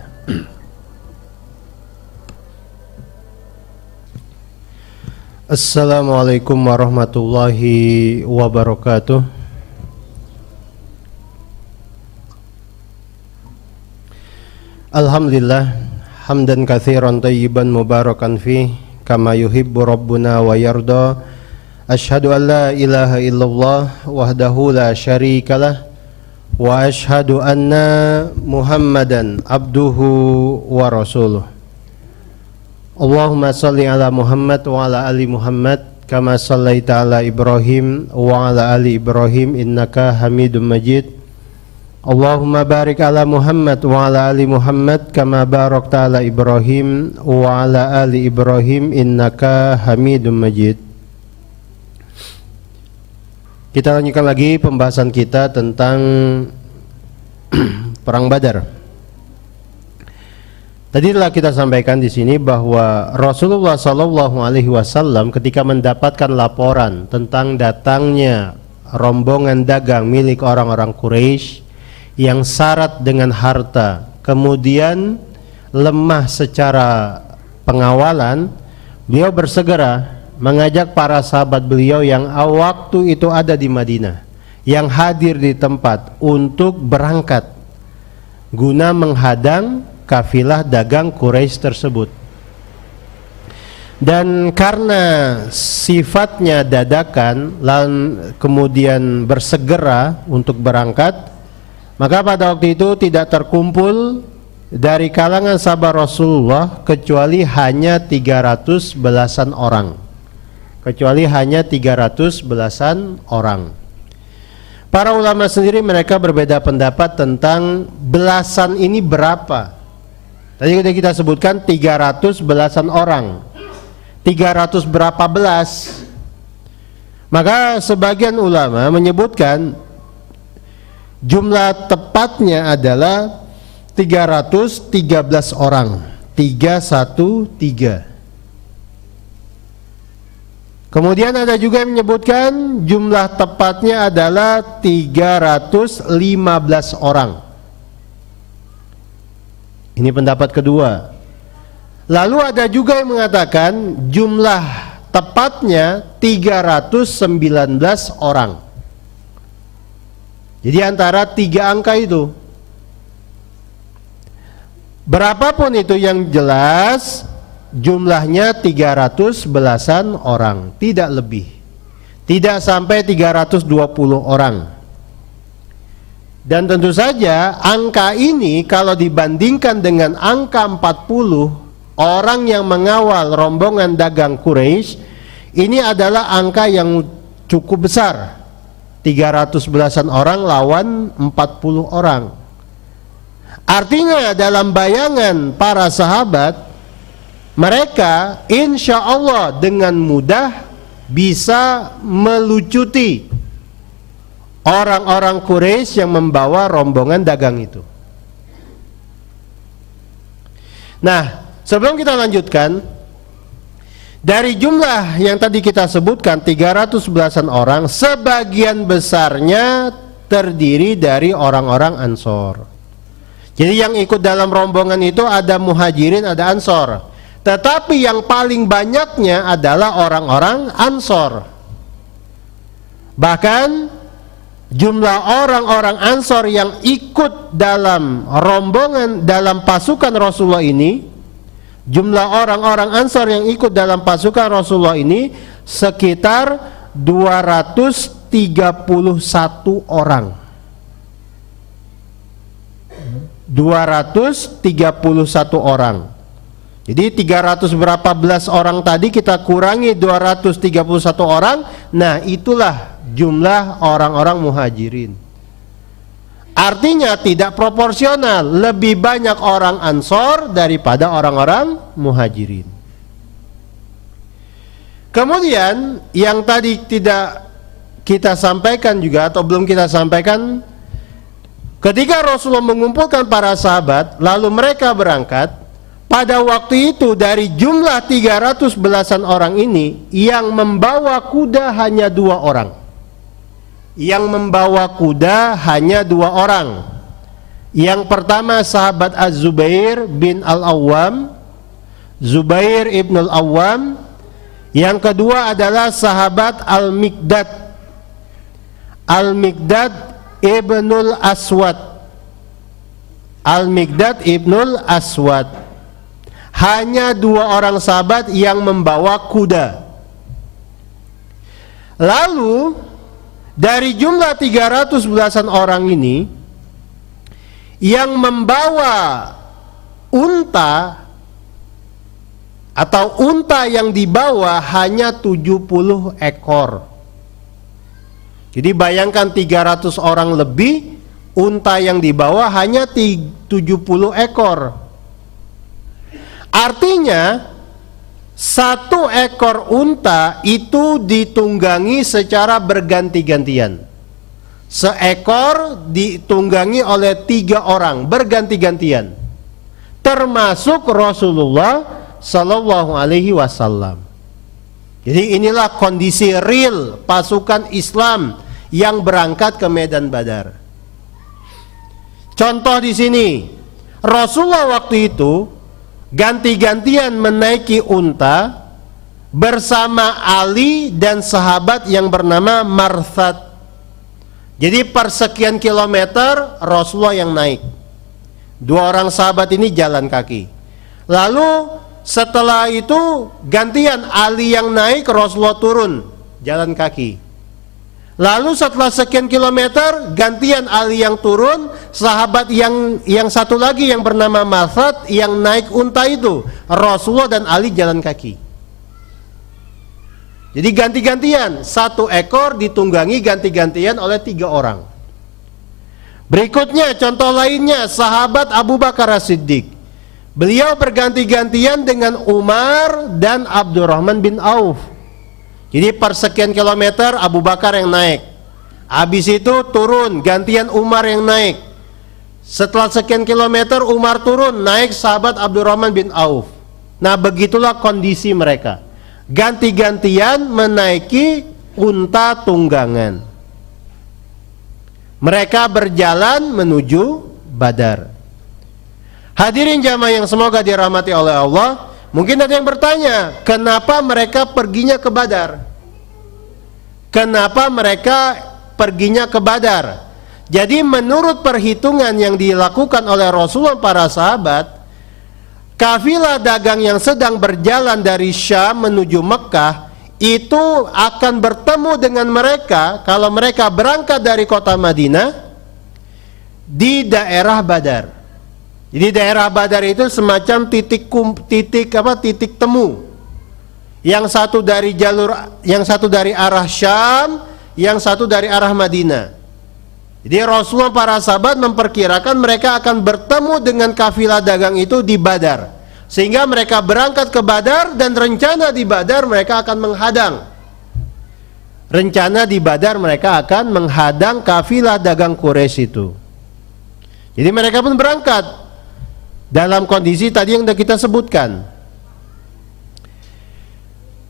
Assalamualaikum warahmatullahi wabarakatuh. Alhamdulillah hamdan katsiran thayyiban mubarakan fi kama yuhibbu rabbuna wa yarda. Asyhadu an la ilaha illallah wahdahu la syarikalah wa asyhadu anna Muhammadan abduhu wa rasuluh. Allahumma salli ala Muhammad wa ala ali Muhammad kama sallaita ala Ibrahim wa ala ali Ibrahim innaka Hamidum Majid. Allahumma barik ala Muhammad wa ala ali Muhammad kama barakta ala Ibrahim wa ala ali Ibrahim innaka Hamidum Majid. Kita lanjutkan lagi pembahasan kita tentang perang Badar. Tadi telah kita sampaikan di sini bahwa Rasulullah SAW ketika mendapatkan laporan tentang datangnya rombongan dagang milik orang-orang Quraisy yang syarat dengan harta, kemudian lemah secara pengawalan, beliau bersegera mengajak para sahabat beliau yang waktu itu ada di Madinah, yang hadir di tempat untuk berangkat guna menghadang kafilah dagang Quraisy tersebut. Dan karena sifatnya dadakan dan kemudian bersegera untuk berangkat, maka pada waktu itu tidak terkumpul dari kalangan sahabat Rasulullah kecuali hanya 300 belasan orang. Kecuali hanya 300 belasan orang. Para ulama sendiri mereka berbeda pendapat tentang belasan ini berapa. Tadi kita sebutkan 300 belasan orang. 300 berapa belas? Maka sebagian ulama menyebutkan jumlah tepatnya adalah 313 orang. 313. Kemudian ada juga yang menyebutkan jumlah tepatnya adalah 315 orang. Ini pendapat kedua. Lalu ada juga yang mengatakan jumlah tepatnya 319 orang. Jadi antara tiga angka itu. Berapapun itu yang jelas jumlahnya 300 belasan orang, tidak lebih. Tidak sampai 320 orang. Dan tentu saja angka ini kalau dibandingkan dengan angka 40 orang yang mengawal rombongan dagang Quraisy, ini adalah angka yang cukup besar. 300 belasan orang lawan 40 orang. Artinya dalam bayangan para sahabat, mereka insya Allah dengan mudah bisa melucuti orang-orang Quraisy yang membawa rombongan dagang itu. Nah, sebelum kita lanjutkan, dari jumlah yang tadi kita sebutkan 300 belasan orang, sebagian besarnya terdiri dari orang-orang Ansor. Jadi yang ikut dalam rombongan itu ada Muhajirin, ada Ansor. Tetapi yang paling banyaknya adalah orang-orang Ansor. Bahkan jumlah orang-orang Ansor yang ikut dalam rombongan, dalam pasukan Rasulullah ini, jumlah orang-orang Ansor yang ikut dalam pasukan Rasulullah ini sekitar 231 orang. 231 orang. Jadi 300 berapa belas orang tadi kita kurangi 231 orang, nah itulah jumlah orang-orang muhajirin. Artinya tidak proporsional, lebih banyak orang Ansor daripada orang-orang muhajirin. Kemudian yang tadi tidak kita sampaikan juga atau belum kita sampaikan, ketika Rasulullah mengumpulkan para sahabat lalu mereka berangkat, pada waktu itu dari jumlah 300 belasan orang ini yang membawa kuda hanya 2 orang. Yang membawa kuda hanya 2 orang. Yang pertama sahabat Az-Zubair bin Al-Awwam, Zubair ibn Al-Awwam. Yang kedua adalah sahabat Al-Miqdad, Al-Miqdad ibnul Aswad, Al-Miqdad ibnul Aswad. Hanya 2 orang sahabat yang membawa kuda. Lalu dari jumlah 300 belasan orang ini yang membawa unta atau unta yang dibawa hanya 70 ekor. Jadi bayangkan 300 orang lebih, unta yang dibawa hanya 70 ekor. Artinya 1 ekor unta itu ditunggangi secara berganti-gantian. Seekor ditunggangi oleh 3 orang berganti-gantian, termasuk Rasulullah Sallallahu Alaihi Wasallam. Jadi inilah kondisi real pasukan Islam yang berangkat ke medan Badar. Contoh di sini, Rasulullah waktu itu ganti-gantian menaiki unta bersama Ali dan sahabat yang bernama Marthad. Jadi persekian kilometer Rasulullah yang naik, 2 orang sahabat ini jalan kaki. Lalu setelah itu gantian Ali yang naik, Rasulullah turun jalan kaki. Lalu setelah sekian kilometer gantian Ali yang turun, sahabat yang satu lagi yang bernama Marthad yang naik unta itu, Rasulullah dan Ali jalan kaki. Jadi ganti-gantian, 1 ekor ditunggangi ganti-gantian oleh 3 orang. Berikutnya contoh lainnya sahabat Abu Bakar As-Siddiq. Beliau berganti-gantian dengan Umar dan Abdurrahman bin Auf. Jadi persekian kilometer Abu Bakar yang naik, habis itu turun gantian Umar yang naik. Setelah sekian kilometer Umar turun, naik sahabat Abdurrahman bin Auf. Nah begitulah kondisi mereka, ganti-gantian menaiki unta tunggangan. Mereka berjalan menuju Badar. Hadirin jamaah yang semoga dirahmati oleh Allah, mungkin ada yang bertanya, kenapa mereka perginya ke Badar? Kenapa mereka perginya ke Badar? Jadi menurut perhitungan yang dilakukan oleh Rasulullah para sahabat, kafilah dagang yang sedang berjalan dari Syam menuju Mekah itu akan bertemu dengan mereka kalau mereka berangkat dari kota Madinah di daerah Badar. Jadi daerah Badar itu semacam titik temu. Yang satu dari arah Syam, yang satu dari arah Madinah. Jadi Rasulullah para sahabat memperkirakan mereka akan bertemu dengan kafilah dagang itu di Badar. Sehingga mereka berangkat ke Badar dan rencana di Badar mereka akan menghadang. Rencana di Badar mereka akan menghadang kafilah dagang Quraisy itu. Jadi mereka pun berangkat dalam kondisi tadi yang sudah kita sebutkan.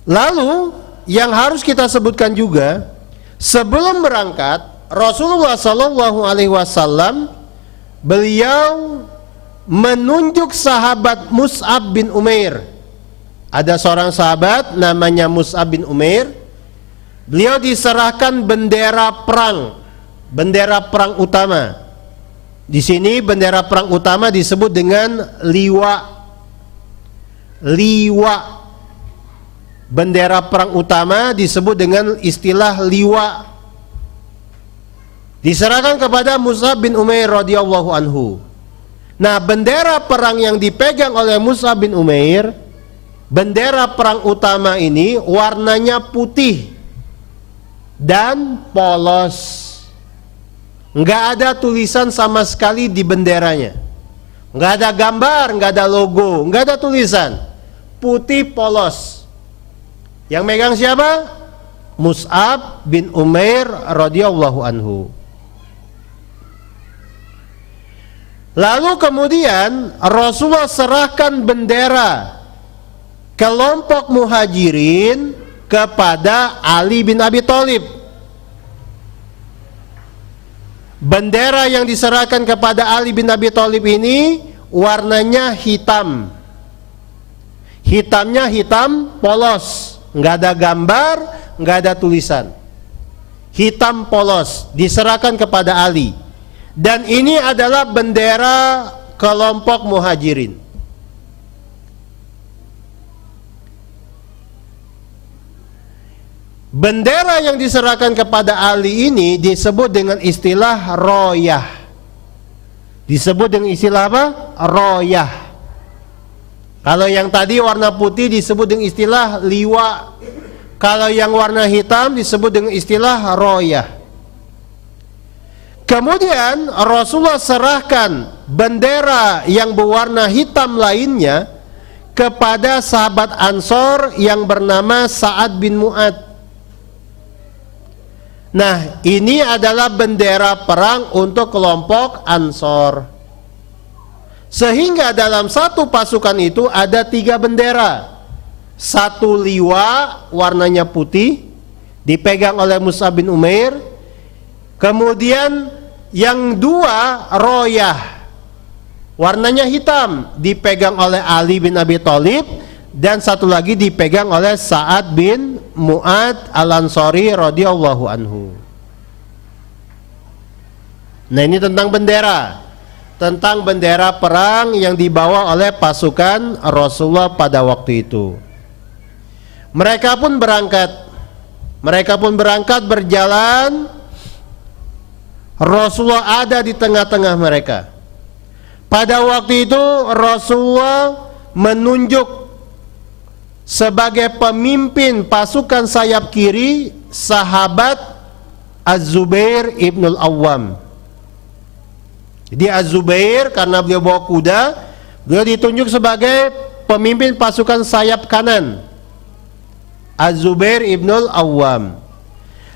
Lalu yang harus kita sebutkan juga, sebelum berangkat Rasulullah Sallallahu Alaihi Wasallam beliau menunjuk sahabat Mus'ab bin Umair. Ada seorang sahabat namanya Mus'ab bin Umair. Beliau diserahkan bendera perang utama. Di sini bendera perang utama disebut dengan liwa. Bendera perang utama disebut dengan istilah liwa. Diserahkan kepada Mus'ab bin Umair radhiyallahu anhu. Nah, bendera perang yang dipegang oleh Mus'ab bin Umair, bendera perang utama ini warnanya putih dan polos. Nggak ada tulisan sama sekali di benderanya. Nggak ada gambar, nggak ada logo, nggak ada tulisan. Putih polos. Yang megang siapa? Mus'ab bin Umair radhiyallahu anhu. Lalu kemudian Rasulullah serahkan bendera kelompok muhajirin kepada Ali bin Abi Thalib. Bendera yang diserahkan kepada Ali bin Abi Thalib ini warnanya hitam. Hitamnya hitam polos, nggak ada gambar, nggak ada tulisan. Hitam polos diserahkan kepada Ali. Dan ini adalah bendera kelompok muhajirin. Bendera yang diserahkan kepada Ali ini disebut dengan istilah royah. Disebut dengan istilah apa? Royah. Kalau yang tadi warna putih disebut dengan istilah liwa. Kalau yang warna hitam disebut dengan istilah royah. Kemudian Rasulullah serahkan bendera yang berwarna hitam lainnya kepada sahabat Ansor yang bernama Sa'ad bin Mu'ad. Nah, ini adalah bendera perang untuk kelompok Ansor. Sehingga dalam satu pasukan itu ada 3 bendera. Satu liwa warnanya putih dipegang oleh Mus'ab bin Umair. Kemudian yang 2 royah warnanya hitam dipegang oleh Ali bin Abi Thalib, dan satu lagi dipegang oleh Sa'ad bin Mu'ad al-Ansari radhiyallahu anhu. Nah, ini tentang bendera perang yang dibawa oleh pasukan Rasulullah pada waktu itu. Mereka pun berangkat berjalan. Rasulullah ada di tengah-tengah mereka. Pada waktu itu Rasulullah menunjuk sebagai pemimpin pasukan sayap kiri sahabat Az-Zubair ibnul Awwam. Jadi Az-Zubair karena beliau bawa kuda, beliau ditunjuk sebagai pemimpin pasukan sayap kanan, Az-Zubair ibnul Awwam.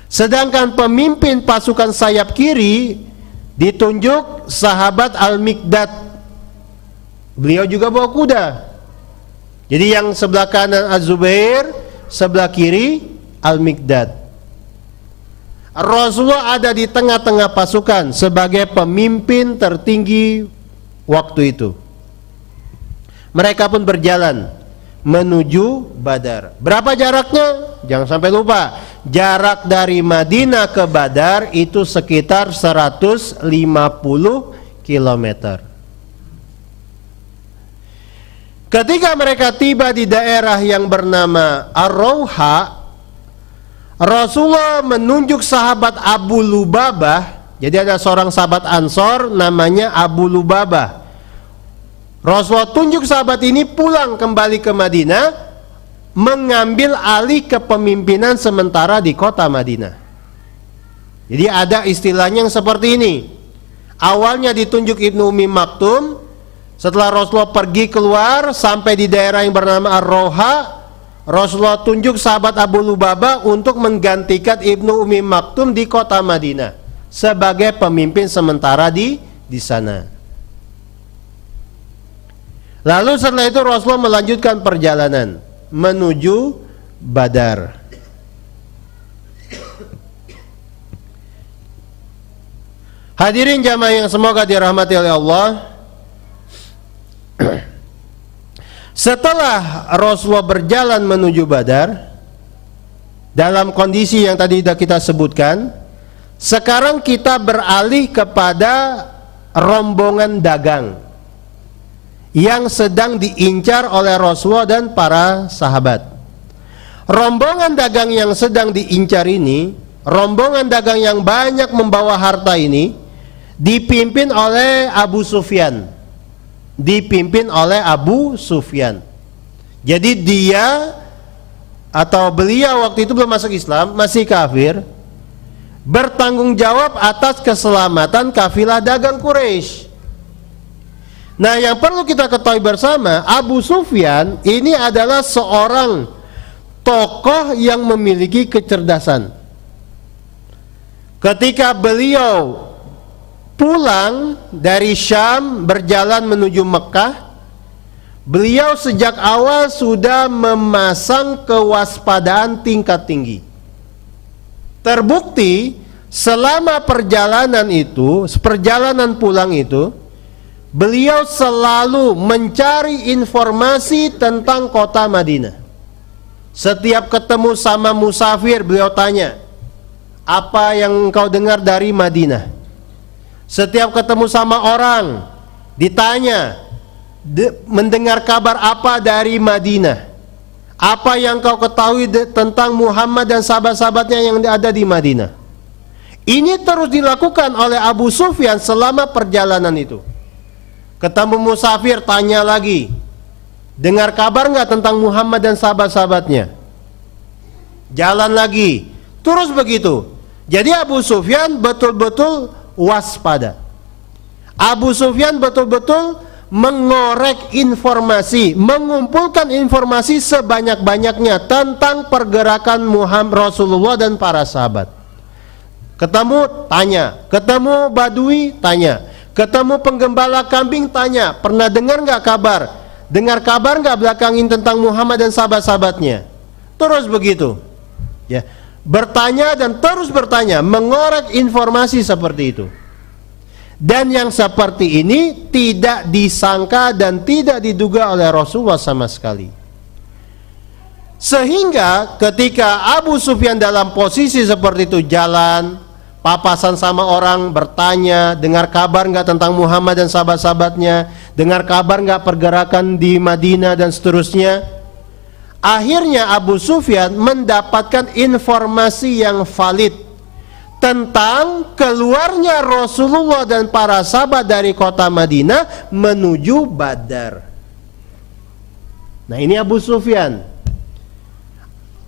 Sedangkan pemimpin pasukan sayap kiri ditunjuk sahabat Al-Miqdad. Beliau juga bawa kuda. Jadi yang sebelah kanan Az-Zubair, sebelah kiri Al-Miqdad. Rasulullah ada di tengah-tengah pasukan sebagai pemimpin tertinggi waktu itu. Mereka pun berjalan menuju Badar. Berapa jaraknya? Jangan sampai lupa. Jarak dari Madinah ke Badar itu sekitar 150 km. Ketika mereka tiba di daerah yang bernama Ar-Rawha, Rasulullah menunjuk sahabat Abu Lubabah. Jadi ada seorang sahabat Ansor namanya Abu Lubabah. Rasulullah tunjuk sahabat ini pulang kembali ke Madinah, mengambil alih kepemimpinan sementara di kota Madinah. Jadi ada istilahnya yang seperti ini. Awalnya ditunjuk Ibnu Ummi Maktum. Setelah Rasulullah pergi keluar sampai di daerah yang bernama Ar-Rawha, Rasulullah tunjuk sahabat Abu Lubabah untuk menggantikan Ibnu Ummi Maktum di kota Madinah sebagai pemimpin sementara di sana. Lalu setelah itu Rasulullah melanjutkan perjalanan menuju Badar. Hadirin jamaah yang semoga dirahmati oleh Allah. Setelah Rasulullah berjalan menuju Badar dalam kondisi yang tadi sudah kita sebutkan, sekarang kita beralih kepada rombongan dagang yang sedang diincar oleh Rasulullah dan para sahabat. Rombongan dagang yang sedang diincar ini, rombongan dagang yang banyak membawa harta ini, dipimpin oleh Abu Sufyan. dipimpin oleh Abu Sufyan. Jadi dia atau beliau waktu itu belum masuk Islam, masih kafir, bertanggung jawab atas keselamatan kafilah dagang Quraisy. Nah, yang perlu kita ketahui bersama, Abu Sufyan ini adalah seorang tokoh yang memiliki kecerdasan. Ketika beliau pulang dari Syam berjalan menuju Mekah, beliau sejak awal sudah memasang kewaspadaan tingkat tinggi. Terbukti selama perjalanan pulang itu, beliau selalu mencari informasi tentang kota Madinah. Setiap ketemu sama musafir, beliau tanya, apa yang engkau dengar dari Madinah? Setiap ketemu sama orang, ditanya, mendengar kabar apa dari Madinah? Apa yang kau ketahui tentang Muhammad dan sahabat-sahabatnya yang ada di Madinah? Ini terus dilakukan oleh Abu Sufyan selama perjalanan itu. Ketemu musafir, tanya lagi, dengar kabar nggak tentang Muhammad dan sahabat-sahabatnya? Jalan lagi, terus begitu. Jadi Abu Sufyan betul-betul waspada. Abu Sufyan betul-betul mengorek informasi, mengumpulkan informasi sebanyak-banyaknya tentang pergerakan Muhammad Rasulullah dan para sahabat. Ketemu, tanya. Ketemu badui, tanya. Ketemu penggembala kambing, tanya. Pernah dengar nggak kabar? Dengar kabar nggak belakangin tentang Muhammad dan sahabat-sahabatnya? Terus begitu, ya. Bertanya dan terus bertanya, mengorek informasi seperti itu. Dan yang seperti ini tidak disangka dan tidak diduga oleh Rasulullah sama sekali. Sehingga ketika Abu Sufyan dalam posisi seperti itu, jalan, papasan sama orang, bertanya, dengar kabar nggak tentang Muhammad dan sahabat-sahabatnya, dengar kabar nggak pergerakan di Madinah dan seterusnya. Akhirnya Abu Sufyan mendapatkan informasi yang valid tentang keluarnya Rasulullah dan para sahabat dari kota Madinah menuju Badar. Nah, ini Abu Sufyan.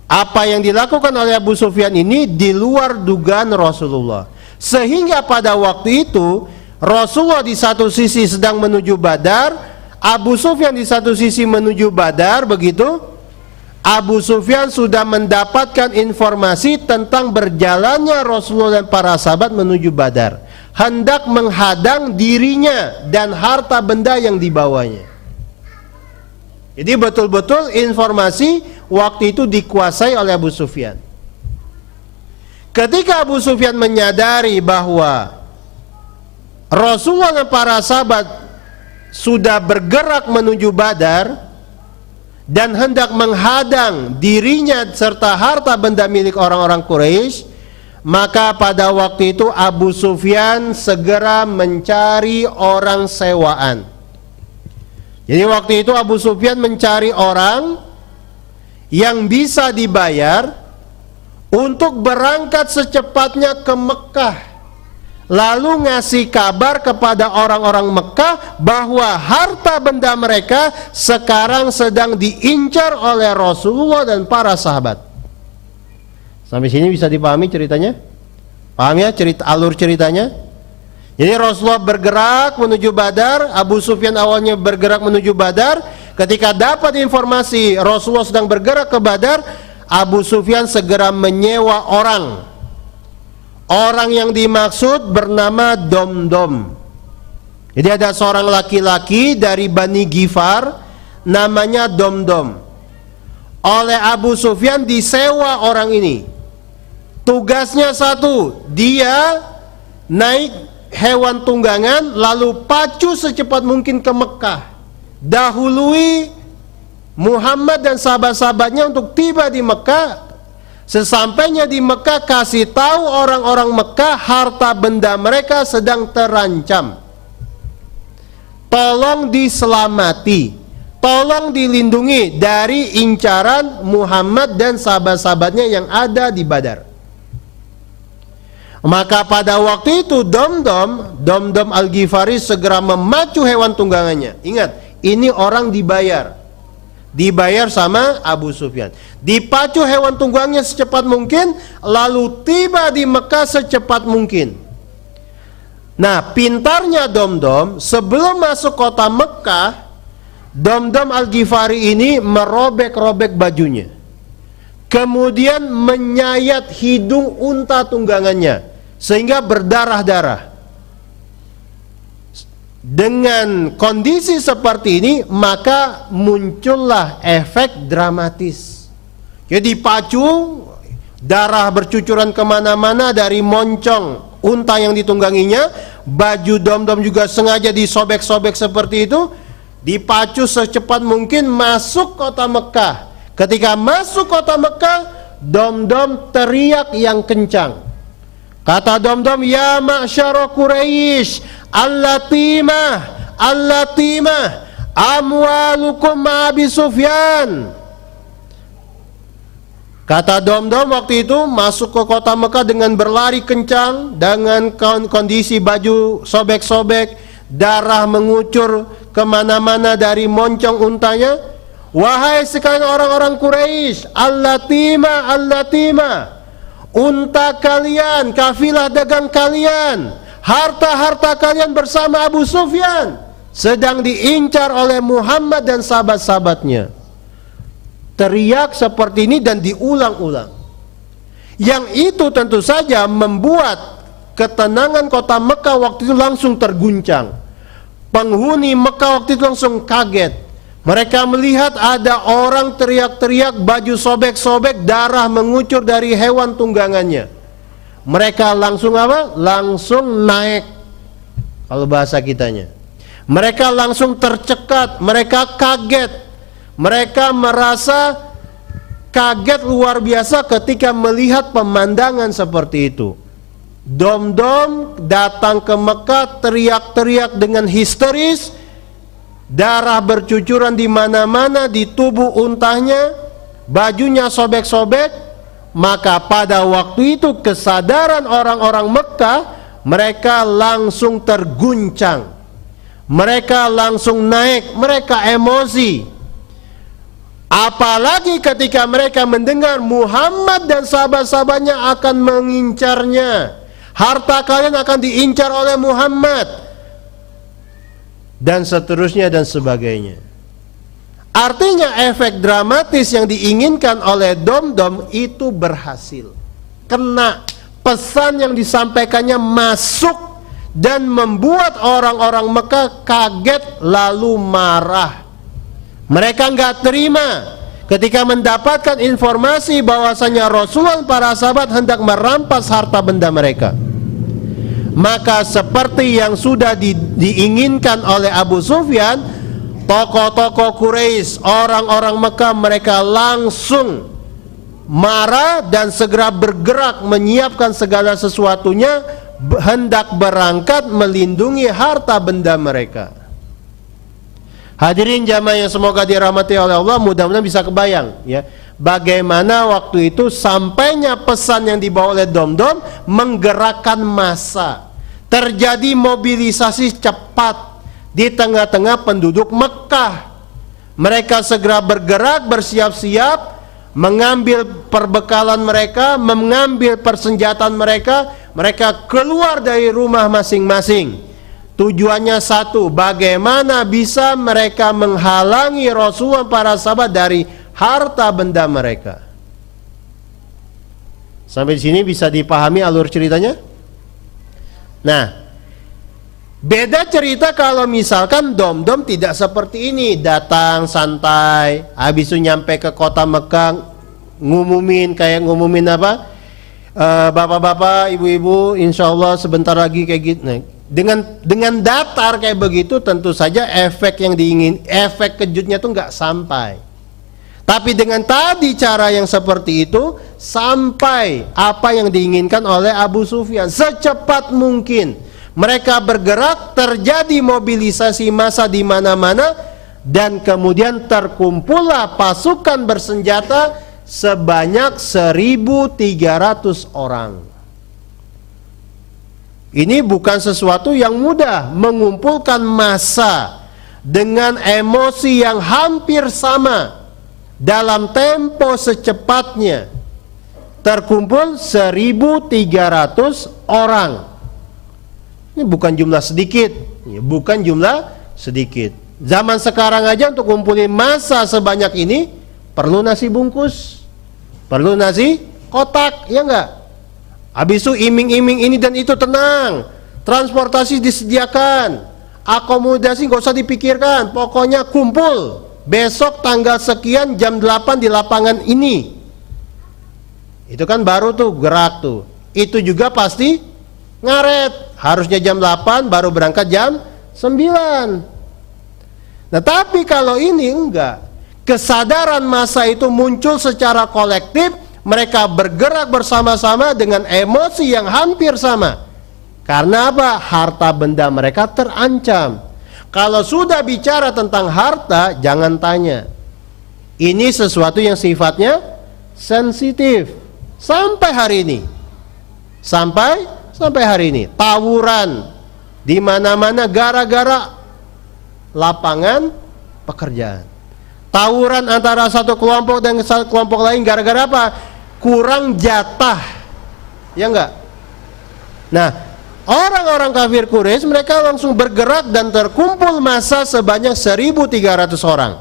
Apa yang dilakukan oleh Abu Sufyan ini di luar dugaan Rasulullah. Sehingga pada waktu itu Rasulullah di satu sisi sedang menuju Badar, Abu Sufyan di satu sisi menuju Badar, begitu. Abu Sufyan sudah mendapatkan informasi tentang berjalannya Rasulullah dan para sahabat menuju Badar, hendak menghadang dirinya dan harta benda yang dibawanya. Jadi betul-betul informasi waktu itu dikuasai oleh Abu Sufyan. Ketika Abu Sufyan menyadari bahwa Rasulullah dan para sahabat sudah bergerak menuju Badar dan hendak menghadang dirinya serta harta benda milik orang-orang Quraisy, maka pada waktu itu Abu Sufyan segera mencari orang sewaan. Jadi waktu itu Abu Sufyan mencari orang yang bisa dibayar untuk berangkat secepatnya ke Mekah, lalu ngasih kabar kepada orang-orang Mekah bahwa harta benda mereka sekarang sedang diincar oleh Rasulullah dan para sahabat. Sampai sini bisa dipahami ceritanya? Paham ya alur ceritanya? Jadi Rasulullah bergerak menuju Badar, Abu Sufyan awalnya bergerak menuju Badar. Ketika dapat informasi Rasulullah sedang bergerak ke Badar, Abu Sufyan segera menyewa orang. Orang yang dimaksud bernama Domdom. Jadi ada seorang laki-laki dari Bani Ghifar namanya Domdom. Oleh Abu Sufyan disewa orang ini. Tugasnya satu, dia naik hewan tunggangan lalu pacu secepat mungkin ke Mekah. Dahului Muhammad dan sahabat-sahabatnya untuk tiba di Mekah. Sesampainya di Mekah kasih tahu orang-orang Mekah harta benda mereka sedang terancam. Tolong diselamati, tolong dilindungi dari incaran Muhammad dan sahabat-sahabatnya yang ada di Badar. Maka pada waktu itu Domdom Al-Ghifari segera memacu hewan tunggangannya. Ingat, ini orang dibayar sama Abu Sufyan. Dipacu hewan tunggangnya secepat mungkin, lalu tiba di Mekah secepat mungkin. Nah, pintarnya Domdom, sebelum masuk kota Mekah, Domdom Al-Ghifari ini merobek-robek bajunya, kemudian menyayat hidung unta tunggangannya sehingga berdarah-darah. Dengan kondisi seperti ini, maka muncullah efek dramatis. Jadi pacu, darah bercucuran kemana-mana dari moncong unta yang ditungganginya. Baju Domdom juga sengaja disobek-sobek seperti itu. Dipacu secepat mungkin masuk kota Mekah. Ketika masuk kota Mekah, Domdom teriak yang kencang. Kata Domdom, ya ma'syara Quraisy, Al-latimah amwalukum Abi Sufyan. Kata Domdom waktu itu masuk ke kota Mekah dengan berlari kencang, dengan kondisi baju sobek-sobek, darah mengucur kemana-mana dari moncong untanya. Wahai sekalian orang-orang Quraisy, Al-latimah, unta kalian, kafilah dagang kalian, harta-harta kalian bersama Abu Sufyan sedang diincar oleh Muhammad dan sahabat-sahabatnya. Teriak seperti ini dan diulang-ulang. Yang itu tentu saja membuat ketenangan kota Mekah waktu itu langsung terguncang. Penghuni Mekah waktu itu langsung kaget. Mereka melihat ada orang teriak-teriak, baju sobek-sobek, darah mengucur dari hewan tunggangannya. Mereka langsung apa? Langsung naik, kalau bahasa kitanya. Mereka langsung tercekat, mereka kaget. Mereka merasa kaget luar biasa ketika melihat pemandangan seperti itu. Domdom datang ke Mekah teriak-teriak dengan histeris, darah bercucuran di mana-mana di tubuh untanya, bajunya sobek-sobek. Maka pada waktu itu kesadaran orang-orang Mekah, mereka langsung terguncang, mereka langsung naik, mereka emosi. Apalagi ketika mereka mendengar Muhammad dan sahabat-sahabatnya akan mengincarnya, harta kalian akan diincar oleh Muhammad, dan seterusnya dan sebagainya. Artinya efek dramatis yang diinginkan oleh Domdom itu berhasil. Kena, pesan yang disampaikannya masuk dan membuat orang-orang Mekah kaget lalu marah. Mereka nggak terima ketika mendapatkan informasi bahwasanya Rasulullah dan para sahabat hendak merampas harta benda mereka. Maka seperti yang sudah diinginkan oleh Abu Sufyan, tokoh-tokoh Quraisy, orang-orang Mekah, mereka langsung marah dan segera bergerak menyiapkan segala sesuatunya, hendak berangkat melindungi harta benda mereka. Hadirin jamaah yang semoga dirahmati oleh Allah, mudah-mudahan bisa kebayang ya, bagaimana waktu itu sampainya pesan yang dibawa oleh Domdom menggerakkan massa. Terjadi mobilisasi cepat di tengah-tengah penduduk Mekah. Mereka segera bergerak, bersiap-siap, mengambil perbekalan mereka, mengambil persenjataan mereka. Mereka keluar dari rumah masing-masing. Tujuannya satu, bagaimana bisa mereka menghalangi Rasulullah para sahabat dari harta benda mereka. Sampai di sini bisa dipahami alur ceritanya? Nah, beda cerita kalau misalkan Domdom tidak seperti ini, datang santai, habis itu nyampe ke kota Mekah, ngumumin apa? Bapak-bapak, ibu-ibu, insya Allah sebentar lagi kayak gitu. Nah, dengan datar kayak begitu, tentu saja efek yang efek kejutnya tuh nggak sampai. Tapi dengan tadi cara yang seperti itu, sampai apa yang diinginkan oleh Abu Sufyan. Secepat mungkin mereka bergerak, terjadi mobilisasi massa di mana-mana, dan kemudian terkumpullah pasukan bersenjata sebanyak 1.300 orang. Ini bukan sesuatu yang mudah, mengumpulkan massa dengan emosi yang hampir sama dalam tempo secepatnya. Terkumpul 1.300 orang. Ini bukan jumlah sedikit, bukan jumlah sedikit. Zaman sekarang aja untuk kumpulin massa sebanyak ini perlu nasi bungkus, perlu nasi kotak, ya enggak? Habis itu iming-iming ini dan itu, tenang, transportasi disediakan, akomodasi nggak usah dipikirkan, pokoknya kumpul besok tanggal sekian jam 8 di lapangan ini. Itu kan baru tuh gerak tuh. Itu juga pasti ngaret, harusnya jam 8 baru berangkat jam 9. Nah tapi kalau ini enggak, kesadaran massa itu muncul secara kolektif. Mereka bergerak bersama-sama dengan emosi yang hampir sama. Karena apa? Harta benda mereka terancam. Kalau sudah bicara tentang harta, jangan tanya. Ini sesuatu yang sifatnya sensitif. Sampai hari ini. Sampai hari ini. Tawuran di mana-mana gara-gara lapangan pekerjaan. Tawuran antara satu kelompok dan satu kelompok lain gara-gara apa? Kurang jatah, ya enggak? Nah, orang-orang kafir Quraisy mereka langsung bergerak dan terkumpul massa sebanyak 1.300 orang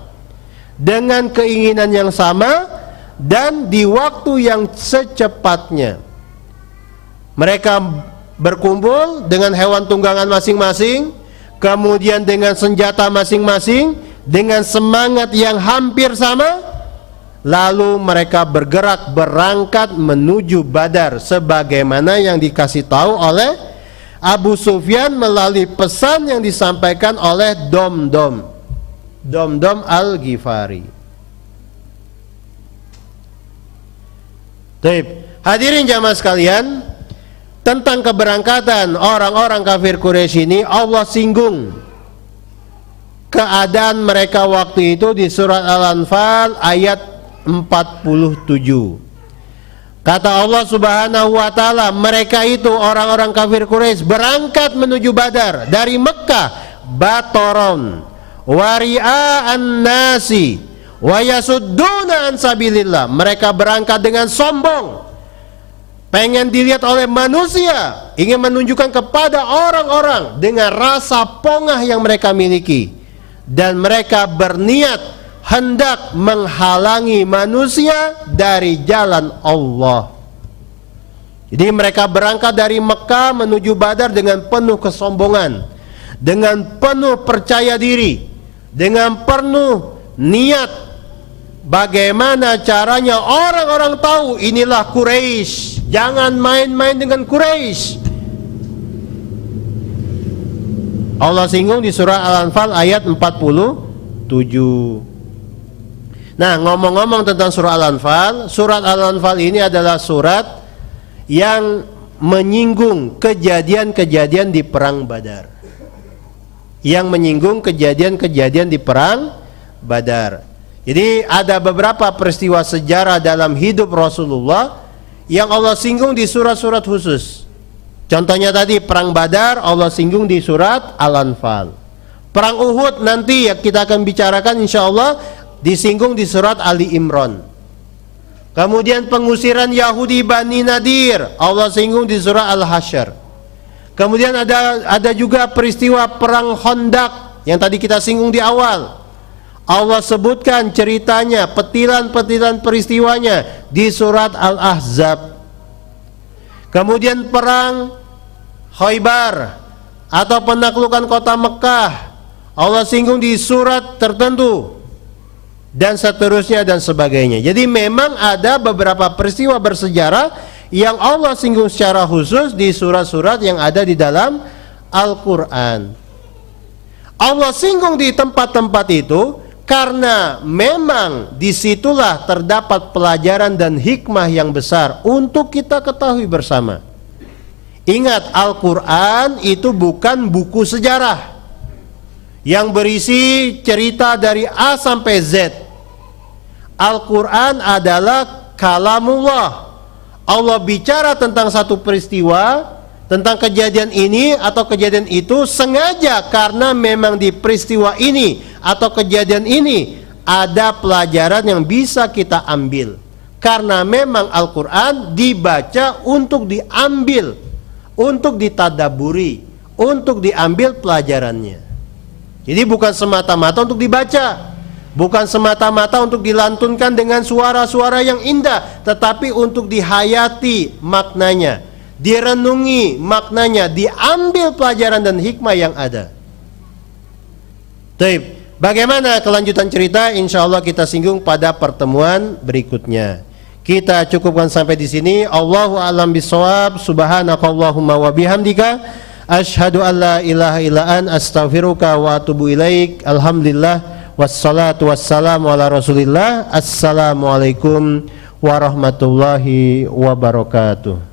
dengan keinginan yang sama dan di waktu yang secepatnya. Mereka berkumpul dengan hewan tunggangan masing-masing, kemudian dengan senjata masing-masing, dengan semangat yang hampir sama. Lalu mereka bergerak berangkat menuju Badar sebagaimana yang dikasih tahu oleh Abu Sufyan melalui pesan yang disampaikan oleh Domdom Al-Ghifari. Baik, hadirin jamaah sekalian, tentang keberangkatan orang-orang kafir Quraisy ini Allah singgung keadaan mereka waktu itu di surat Al-Anfal ayat 47. Kata Allah Subhanahu wa taala, mereka itu orang-orang kafir Quraisy berangkat menuju Badar dari Mekah batoron wari'an nasi wa yasudduna an sabilillah. Mereka berangkat dengan sombong, pengen dilihat oleh manusia, ingin menunjukkan kepada orang-orang dengan rasa pongah yang mereka miliki, dan mereka berniat hendak menghalangi manusia dari jalan Allah. Jadi mereka berangkat dari Mekah menuju Badar dengan penuh kesombongan, dengan penuh percaya diri, dengan penuh niat bagaimana caranya orang-orang tahu inilah Quraisy. Jangan main-main dengan Quraisy. Allah singgung di surah Al-Anfal ayat 47. Nah, ngomong-ngomong tentang surah Al-Anfal, surat Al-Anfal ini adalah surat yang menyinggung kejadian-kejadian di perang Badar. Yang menyinggung kejadian-kejadian di perang Badar. Jadi ada beberapa peristiwa sejarah dalam hidup Rasulullah yang Allah singgung di surat-surat khusus. Contohnya tadi perang Badar Allah singgung di surat Al-Anfal. Perang Uhud nanti ya kita akan bicarakan insyaallah disinggung di surat Ali Imran. Kemudian pengusiran Yahudi Bani Nadir Allah singgung di surah Al-Hasyr. Kemudian ada juga peristiwa perang Khandaq yang tadi kita singgung di awal. Allah sebutkan ceritanya, petilan-petilan peristiwanya di surat Al-Ahzab. Kemudian perang Khaybar atau penaklukan kota Mekah Allah singgung di surat tertentu, dan seterusnya dan sebagainya. Jadi memang ada beberapa peristiwa bersejarah yang Allah singgung secara khusus di surat-surat yang ada di dalam Al-Quran. Allah singgung di tempat-tempat itu karena memang disitulah terdapat pelajaran dan hikmah yang besar untuk kita ketahui bersama. Ingat, Al-Quran itu bukan buku sejarah yang berisi cerita dari A sampai Z. Al-Quran adalah kalamullah. Allah bicara tentang satu peristiwa, tentang kejadian ini atau kejadian itu sengaja karena memang di peristiwa ini atau kejadian ini ada pelajaran yang bisa kita ambil. Karena memang Al-Quran dibaca untuk diambil, untuk ditadaburi, untuk diambil pelajarannya. Jadi bukan semata-mata untuk dibaca, bukan semata-mata untuk dilantunkan dengan suara-suara yang indah, tetapi untuk dihayati maknanya, direnungi maknanya, diambil pelajaran dan hikmah yang ada. Baik, bagaimana kelanjutan cerita? Insya Allah kita singgung pada pertemuan berikutnya. Kita cukupkan sampai di sini. Allahu a'lam bishawab. Subhanakallahumma wa bihamdika asyhadu an la ilaha illa an astaghfiruka wa atubu ilaik. Alhamdulillah wassalatu wassalamu ala Rasulillah. Assalamualaikum warahmatullahi wabarakatuh.